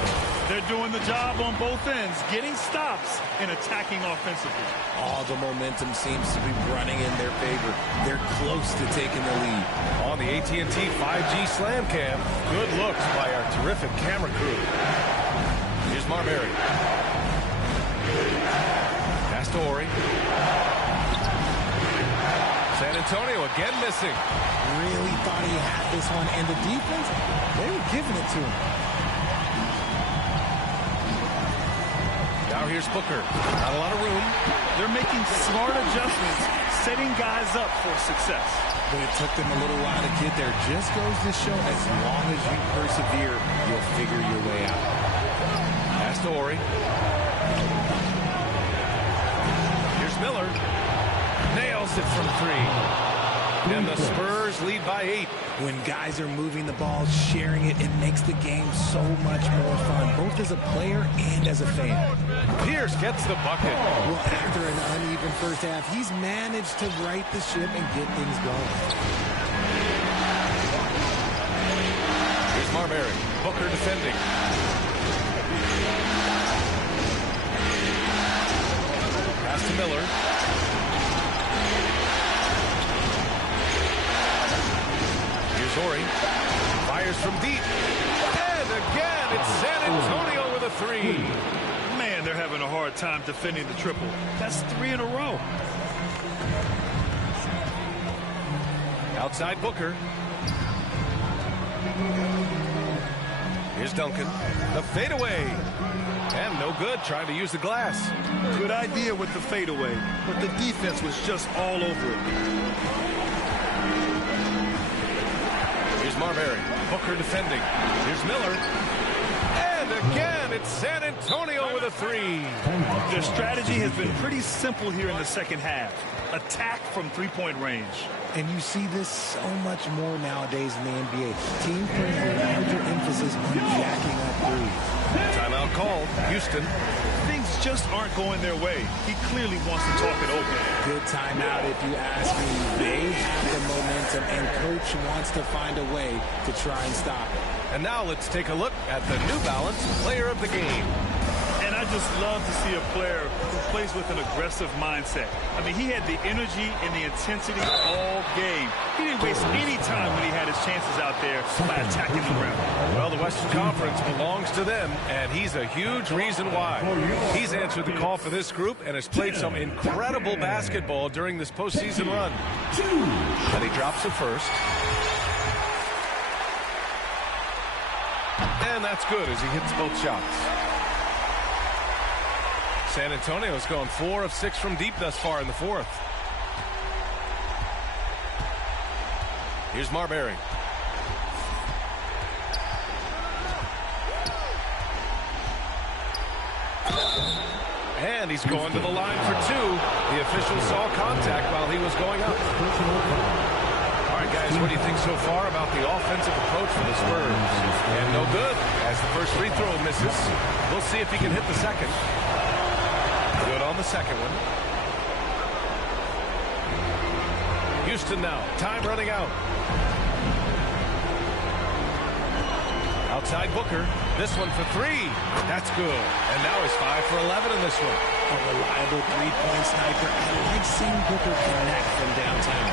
They're doing the job on both ends, getting stops and attacking offensively. All the momentum seems to be running in their favor. They're close to taking the lead. On the AT&T 5G Slam Cam, good looks by our terrific camera crew. Here's Marbury. Pass to Horry. San Antonio again missing. Really thought he had this one, and the defense, they were giving it to him. Now here's Booker. Not a lot of room. They're making smart adjustments, setting guys up for success. But it took them a little while to get there. Just goes to show, as long as you persevere, you'll figure your way out. Pass to Horry. Here's Miller. Nails it from three. And the Spurs lead by 8. When guys are moving the ball, sharing it, it makes the game so much more fun, both as a player and as a fan. Pierce gets the bucket. Well, after an uneven first half, he's managed to right the ship and get things going. Here's Marbury. Booker defending. Pass to Miller. Horry fires from deep. And again, it's San Antonio with a three. Man, they're having a hard time defending the triple. That's 3 in a row. Outside Booker. Here's Duncan. The fadeaway. And no good, trying to use the glass. Good idea with the fadeaway, but the defense was just all over it. Marbury. Booker defending. Here's Miller. And again, it's San Antonio with a three. Their strategy has been pretty simple here in the second half. Attack from three-point range. And you see this so much more nowadays in the NBA. Teams putting a larger emphasis on jacking up threes. Timeout called. Houston. Things just aren't going their way. He clearly wants to talk it over. Good timeout if you ask me. They have the momentum, and coach wants to find a way to try and stop it. And now let's take a look at the New Balance Player of the Game. And I just love to see a player who plays with an aggressive mindset. I mean, he had the energy and the intensity all game. He didn't waste any time when he had his chances out there by attacking the rim. Well, the Western Conference belongs to them, and he's a huge reason why. He's answered the call for this group and has played some incredible basketball during this postseason run. And he drops the first. And that's good as he hits both shots. San Antonio's gone 4 of 6 from deep thus far in the fourth. Here's Marbury. And he's going to the line for 2. The official saw contact while he was going up. All right, guys, what do you think so far about the offensive approach for the Spurs? And no good, as the first free throw misses. We'll see if he can hit the second. Good on the second one. Houston now. Time running out. Outside Booker. This one for 3. That's good. And now he's 5 for 11 in this one. A reliable three-point sniper. I like seeing Booker connect from downtown.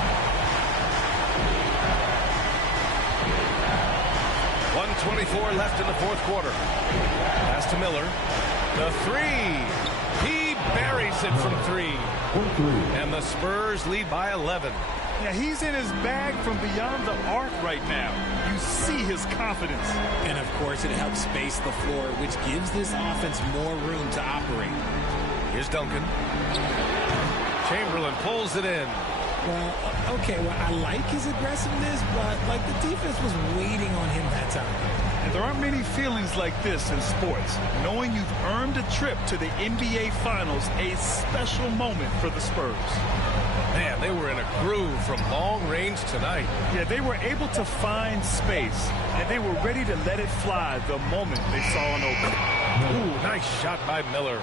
1:24 left in the fourth quarter. Pass to Miller. The three. He buries it from three. And the Spurs lead by 11. Yeah, he's in his bag from beyond the arc right now. You see his confidence. And, of course, it helps space the floor, which gives this offense more room to operate. Here's Duncan. Chamberlain pulls it in. Well, okay, I like his aggressiveness, but, like, the defense was waiting on him that time. And there aren't many feelings like this in sports. Knowing you've earned a trip to the NBA Finals, a special moment for the Spurs. Man, they were in a groove from long range tonight. Yeah, they were able to find space, and they were ready to let it fly the moment they saw an opening. Ooh, nice shot by Miller.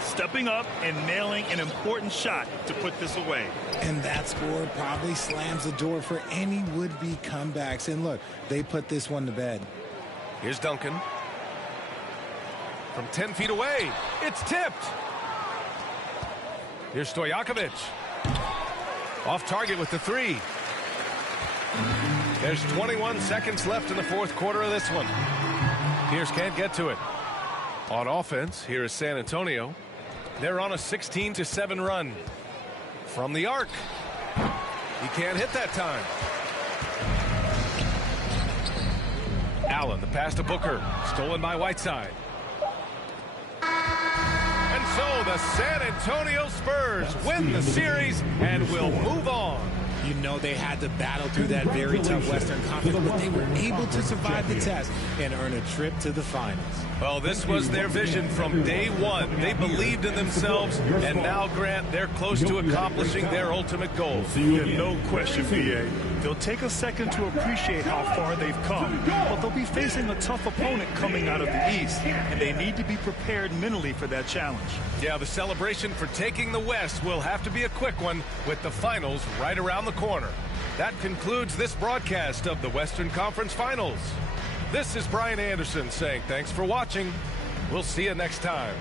Stepping up and nailing an important shot to put this away. And that score probably slams the door for any would-be comebacks. And look, they put this one to bed. Here's Duncan. From 10 feet away, it's tipped. Here's Stojakovic. Off target with the three. There's 21 seconds left in the fourth quarter of this one. Pierce can't get to it. On offense, here is San Antonio. They're on a 16-7 run. From the arc. He can't hit that time. Allen, the pass to Booker. Stolen by Whiteside. And so the San Antonio Spurs win the series and will move on. You know they had to battle through that very tough Western Conference, but they were able to survive the test and earn a trip to the finals. Well, this was their vision from day one. They believed in themselves, and now, Grant, they're close to accomplishing their ultimate goal. No question, BA. They'll take a second to appreciate how far they've come, but they'll be facing a tough opponent coming out of the East, and they need to be prepared mentally for that challenge. Yeah, the celebration for taking the West will have to be a quick one with the finals right around the corner. That concludes this broadcast of the Western Conference Finals. This is Brian Anderson saying thanks for watching. We'll see you next time.